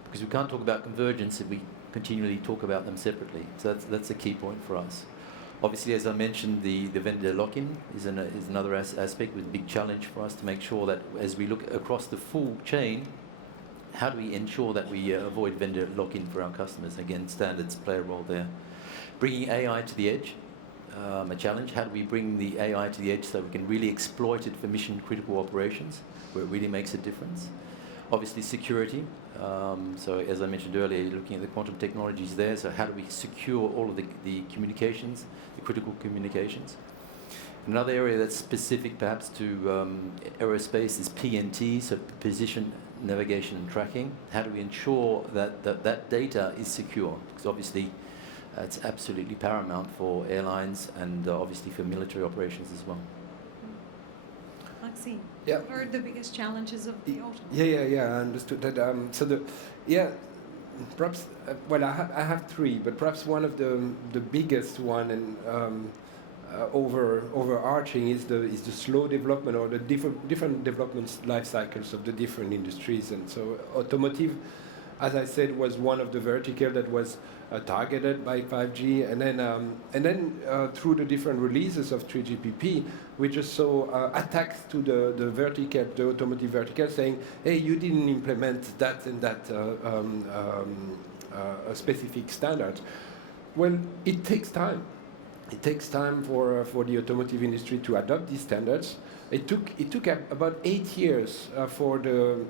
Because we can't talk about convergence if we continually talk about them separately. So that's a key point for us. Obviously, as I mentioned, the vendor lock-in is another aspect with a big challenge for us to make sure that as we look across the full chain, how do we ensure that we avoid vendor lock-in for our customers? Again, standards play a role there. Bringing AI to the edge, a challenge. How do we bring the AI to the edge so we can really exploit it for mission-critical operations, where it really makes a difference? Obviously, security. So as I mentioned earlier, looking at the quantum technologies there, so how do we secure all of the communications, the critical communications? Another area that's specific perhaps to aerospace is PNT, so position, navigation and tracking. How do we ensure that data is secure? Because obviously it's absolutely paramount for airlines and obviously for military operations as well. Maxime, yeah. what are the biggest challenges of the autumn? Yeah, I understood that. perhaps, well, I have three, but perhaps one of the biggest one and overarching is the slow development or the different development life cycles of the different industries. And so automotive, as I said, was one of the vertical that was targeted by 5G, and then through the different releases of 3GPP, we just saw attacks to the vertical, the automotive vertical, saying, "Hey, you didn't implement that and that specific standard." Well, it takes time. It takes time for the automotive industry to adopt these standards. It took about 8 years for the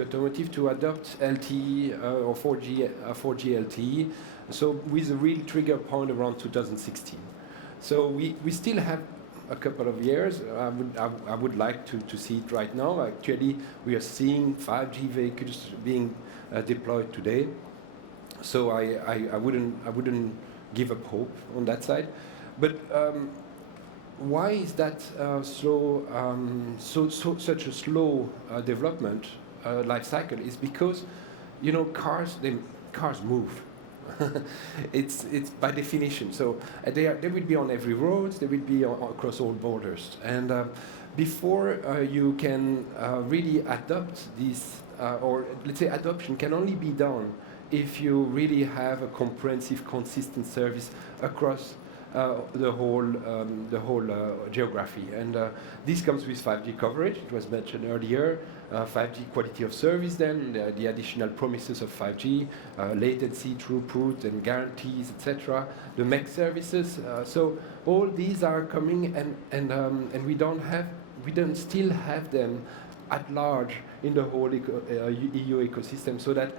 automotive to adopt LTE or 4G LTE, so with a real trigger point around 2016. So we still have a couple of years. I would like to see it right now. Actually, we are seeing 5G vehicles being deployed today. So I wouldn't give up hope on that side. But why is that such a slow development life cycle? Is because, you know, cars move. it's by definition. So they will be on every road. They will be across all borders. And before you can really adopt these, or let's say adoption can only be done if you really have a comprehensive, consistent service across the whole geography. And this comes with 5G coverage. It was mentioned earlier. 5G quality of service, then the additional promises of 5G, latency, throughput, and guarantees, etc. The MEC services. So all these are coming, and we don't still have them at large in the whole EU ecosystem, so that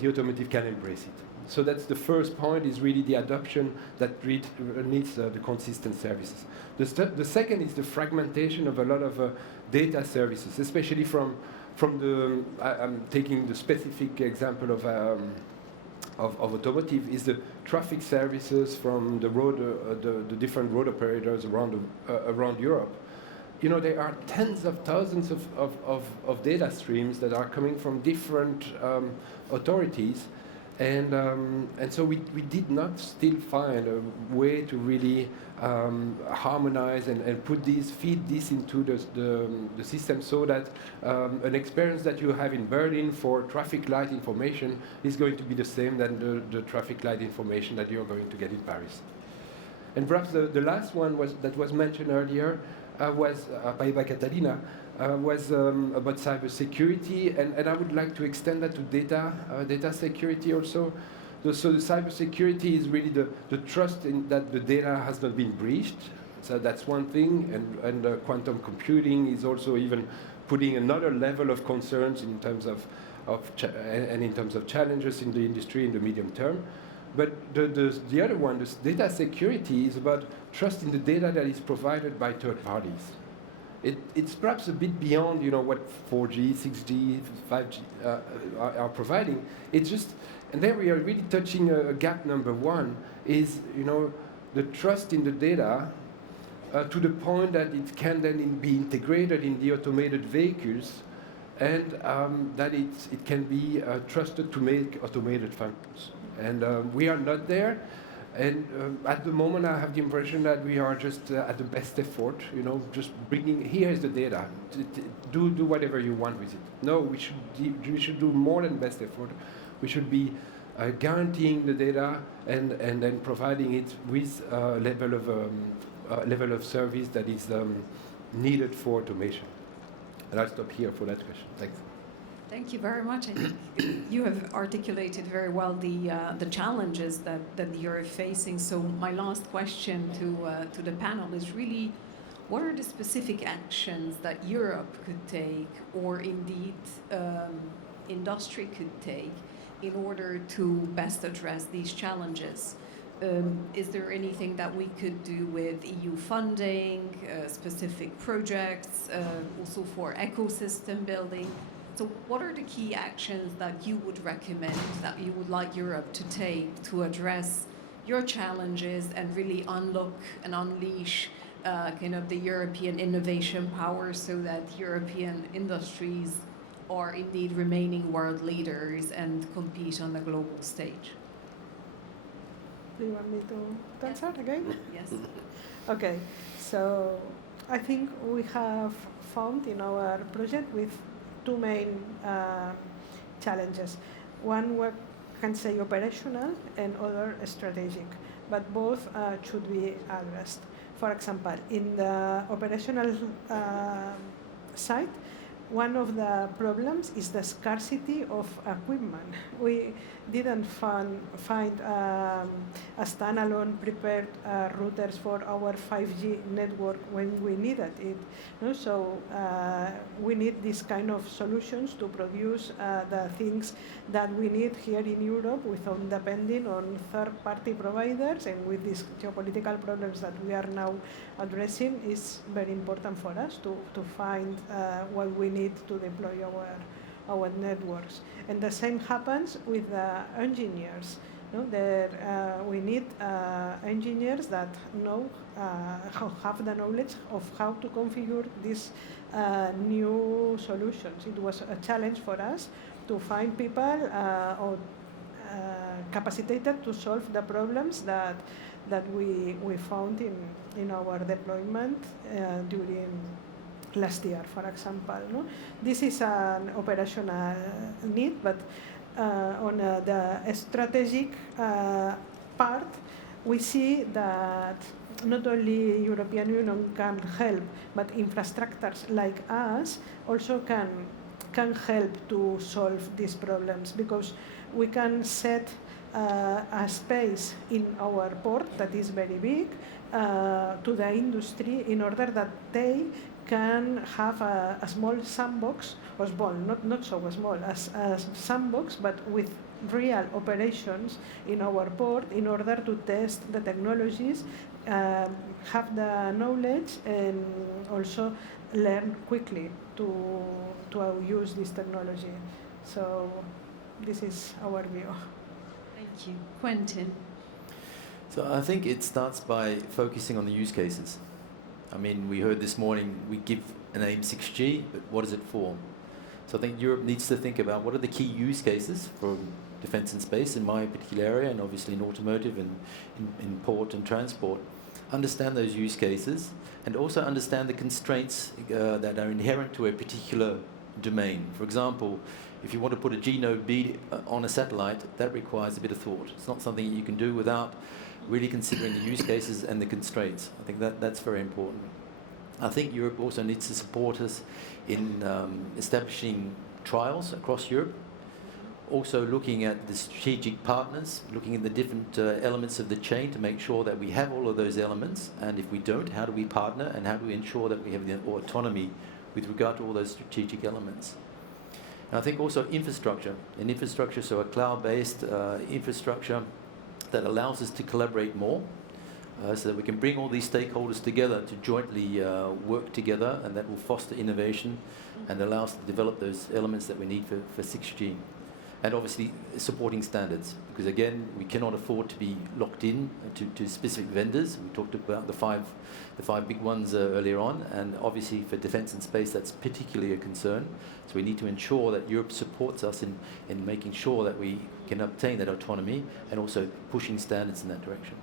the automotive can embrace it. So that's the first point, is really the adoption that needs the consistent services. The second is the fragmentation of a lot of data services, especially from the, I'm taking the specific example of automotive, is the traffic services from the road, the different road operators around Europe. You know, there are tens of thousands of data streams that are coming from different authorities, and so we did not still find a way to really harmonize and feed this into the system, so that an experience that you have in Berlin for traffic light information is going to be the same than the traffic light information that you're going to get in Paris. And perhaps the last one that was mentioned earlier was by Catalina, was about cybersecurity, and I would like to extend that to data security also. So the cybersecurity is really the trust in that the data has not been breached. So that's one thing, and quantum computing is also even putting another level of concerns in terms of in terms of challenges in the industry in the medium term. But the other one, this data security, is about trust in the data that is provided by third parties. It's perhaps a bit beyond, you know, what 4G, 6G, 5G are providing. It's just, and there we are really touching a gap. Number one is, you know, the trust in the data to the point that it can then be integrated in the automated vehicles, and that it can be trusted to make automated functions. And we are not there. And at the moment, I have the impression that we are just at the best effort, you know, just bringing, here is the data, do whatever you want with it. No, we should do more than best effort. We should be guaranteeing the data and then providing it with a level of service that is needed for automation. And I'll stop here for that question. Thanks. Thank you very much. I think you have articulated very well the challenges that you're facing. So my last question to the panel is really, what are the specific actions that Europe could take, or indeed industry could take, in order to best address these challenges? Is there anything that we could do with EU funding, specific projects, also for ecosystem building? So what are the key actions that you would recommend, that you would like Europe to take to address your challenges and really unlock and unleash kind of the European innovation power, so that European industries or indeed remaining world leaders and compete on the global stage? Do you want me to answer again? Yes. Okay, so I think we have found in our project with two main challenges. One we can say operational and other strategic, but both should be addressed. For example, in the operational side, one of the problems is the scarcity of equipment. We didn't find a standalone prepared routers for our 5G network when we needed it. No? So we need this kind of solutions to produce the things that we need here in Europe without depending on third-party providers, and with these geopolitical problems that we are now addressing, is very important for us to find what we need to deploy our networks. And the same happens with the engineers. No? We need engineers that know, have the knowledge of how to configure these new solutions. It was a challenge for us to find people capacitated to solve the problems that we found in our deployment during last year, for example. No? This is an operational need, but on the strategic part, we see that not only European Union can help, but infrastructures like us also can help to solve these problems, because we can set a space in our port that is very big to the industry in order that they can have a small sandbox, or small, not so small, as a sandbox, but with real operations in our port in order to test the technologies, have the knowledge, and also learn quickly to use this technology. So this is our view. Thank you. Quentin. So I think it starts by focusing on the use cases. I mean, we heard this morning we give an aim 6G, but what is it for? So I think Europe needs to think about what are the key use cases for defense and space in my particular area, and obviously in automotive and in port and transport. Understand those use cases, and also understand the constraints that are inherent to a particular domain. For example, if you want to put a G-node bead on a satellite, that requires a bit of thought. It's not something you can do without really considering the use cases and the constraints. I think that's very important. I think Europe also needs to support us in establishing trials across Europe, also looking at the strategic partners, looking at the different elements of the chain to make sure that we have all of those elements, and if we don't, how do we partner and how do we ensure that we have the autonomy with regard to all those strategic elements. And I think also infrastructure, so a cloud-based infrastructure that allows us to collaborate more, so that we can bring all these stakeholders together to jointly work together, and that will foster innovation and allow us to develop those elements that we need for 6G. And obviously supporting standards, because again, we cannot afford to be locked in to specific vendors. We talked about the five big ones earlier on, and obviously for defense and space, that's particularly a concern. So we need to ensure that Europe supports us in making sure that we can obtain that autonomy and also pushing standards in that direction.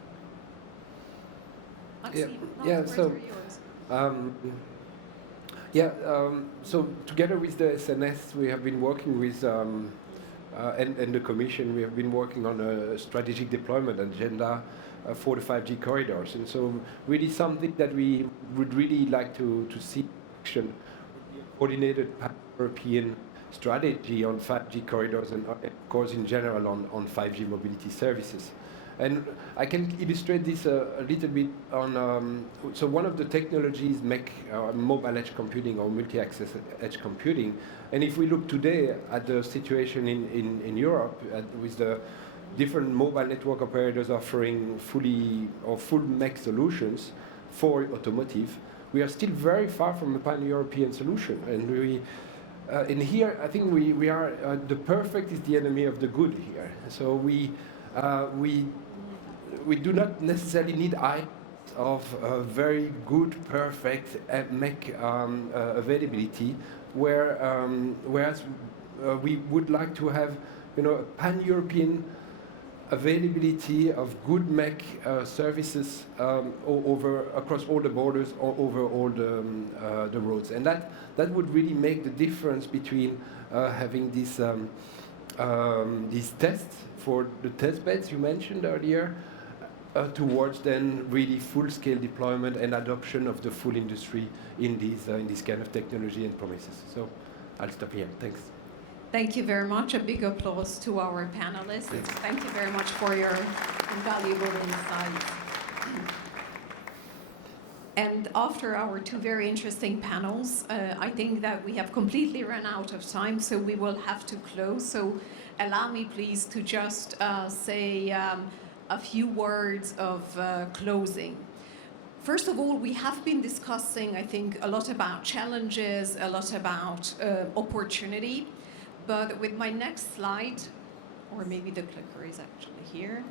So together with the SNS, we have been working with and the Commission, we have been working on a strategic deployment agenda for the 5G corridors. And so really something that we would really like to see action, coordinated European strategy on 5G corridors and of course in general on 5G mobility services. And I can illustrate this a little bit on, so one of the technologies make mobile edge computing or multi-access edge computing. And if we look today at the situation in Europe with the different mobile network operators offering full MEC solutions for automotive, we are still very far from a pan-European solution. And in here, I think we are, the perfect is the enemy of the good here. So we do not necessarily need of very good, perfect MEC availability, whereas we would like to have, a pan-European availability of good MEC services across all the borders, over all the roads, and that would really make the difference between having these tests for the test beds you mentioned earlier, towards then really full-scale deployment and adoption of the full industry in these kind of technology and promises. So I'll stop here. Thanks. Thank you very much. A big applause to our panelists. Thank you very much for your invaluable insights. And after our two very interesting panels, I think that we have completely run out of time, so we will have to close. So allow me, please, to just say a few words of closing. First of all, we have been discussing, I think, a lot about challenges, a lot about opportunity. But with my next slide, or maybe the clicker is actually here,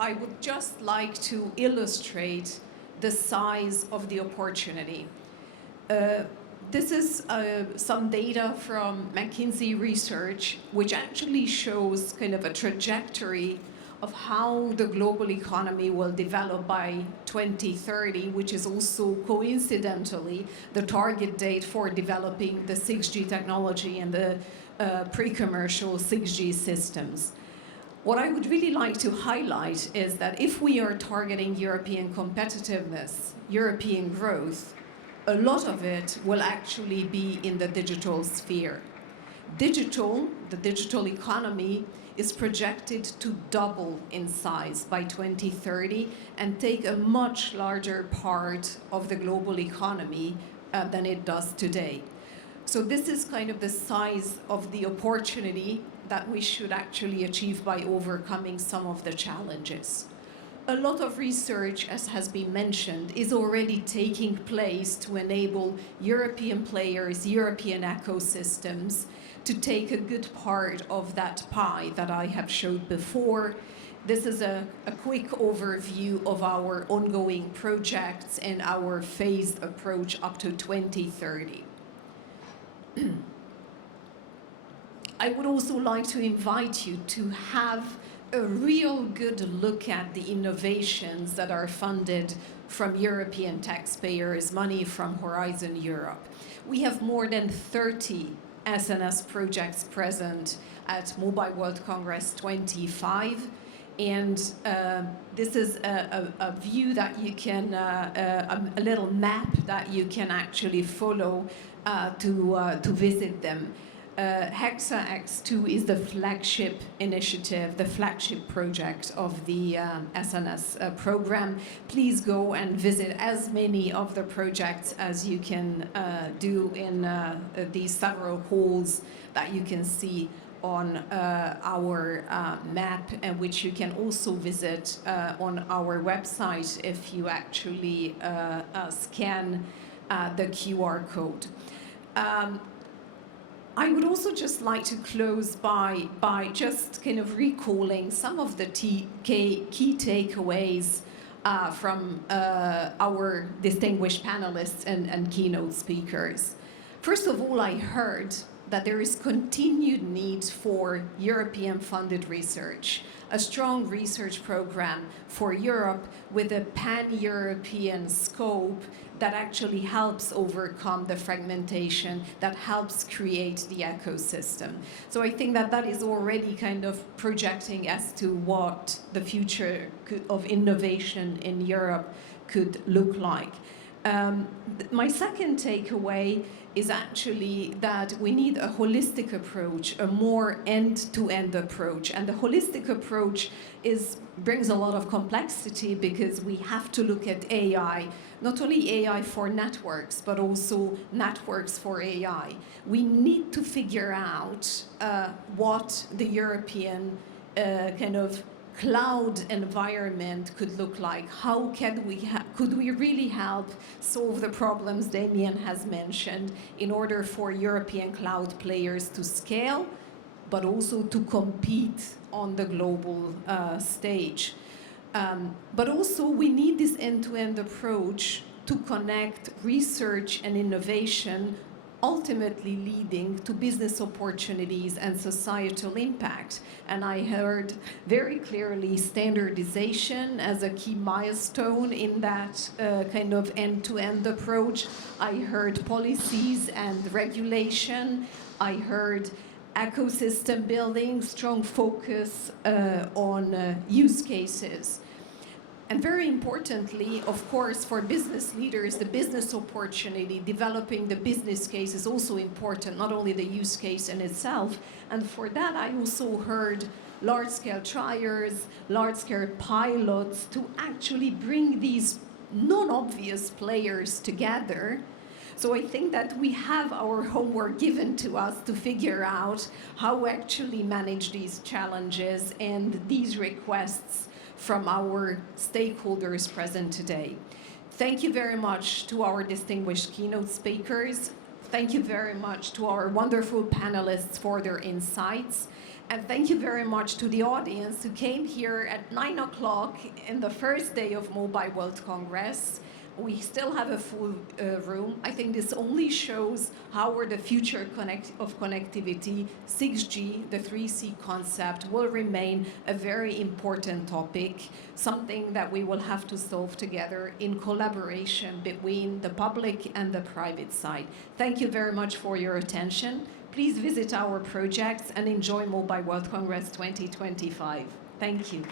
I would just like to illustrate the size of the opportunity. This is some data from McKinsey research, which actually shows kind of a trajectory of how the global economy will develop by 2030, which is also coincidentally the target date for developing the 6G technology and the pre-commercial 6G systems. What I would really like to highlight is that if we are targeting European competitiveness, European growth, a lot of it will actually be in the digital sphere. The digital economy, is projected to double in size by 2030 and take a much larger part of the global economy than it does today. So this is kind of the size of the opportunity that we should actually achieve by overcoming some of the challenges. A lot of research, as has been mentioned, is already taking place to enable European players, European ecosystems, to take a good part of that pie that I have showed before. This is a quick overview of our ongoing projects and our phased approach up to 2030. I would also like to invite you to have a real good look at the innovations that are funded from European taxpayers' money from Horizon Europe. We have more than 30 SNS projects present at Mobile World Congress 25, and this is a view that you can, a little map that you can actually follow to visit them. Hexa X2 is the flagship initiative, the flagship project of the SNS program. Please go and visit as many of the projects as you can do in these several halls that you can see on our map, and which you can also visit on our website if you actually scan the QR code. I would also just like to close by just kind of recalling some of the key takeaways from our distinguished panelists and keynote speakers. First of all, I heard that there is continued need for European-funded research, a strong research program for Europe with a pan-European scope that actually helps overcome the fragmentation, that helps create the ecosystem. So I think that that is already kind of projecting as to what the future of innovation in Europe could look like. My second takeaway is actually that we need a holistic approach, a more end-to-end approach. And the holistic approach brings a lot of complexity because we have to look at AI, not only AI for networks, but also networks for AI. We need to figure out what the European kind of cloud environment could look like. How could we really help solve the problems Damien has mentioned in order for European cloud players to scale, but also to compete on the global stage? But also we need this end-to-end approach to connect research and innovation, ultimately leading to business opportunities and societal impact. And I heard very clearly standardization as a key milestone in that kind of end-to-end approach. I heard policies and regulation. I heard ecosystem building, strong focus on use cases. And very importantly, of course, for business leaders, the business opportunity, developing the business case is also important, not only the use case in itself. And for that, I also heard large-scale trials, large-scale pilots to actually bring these non-obvious players together. So I think that we have our homework given to us to figure out how we actually manage these challenges and these requests from our stakeholders present today. Thank you very much to our distinguished keynote speakers. Thank you very much to our wonderful panelists for their insights. And thank you very much to the audience who came here at 9 o'clock in the first day of Mobile World Congress. We still have a full room. I think this only shows how the future of connectivity, 6G, the 3C concept, will remain a very important topic, something that we will have to solve together in collaboration between the public and the private side. Thank you very much for your attention. Please visit our projects and enjoy Mobile World Congress 2025. Thank you.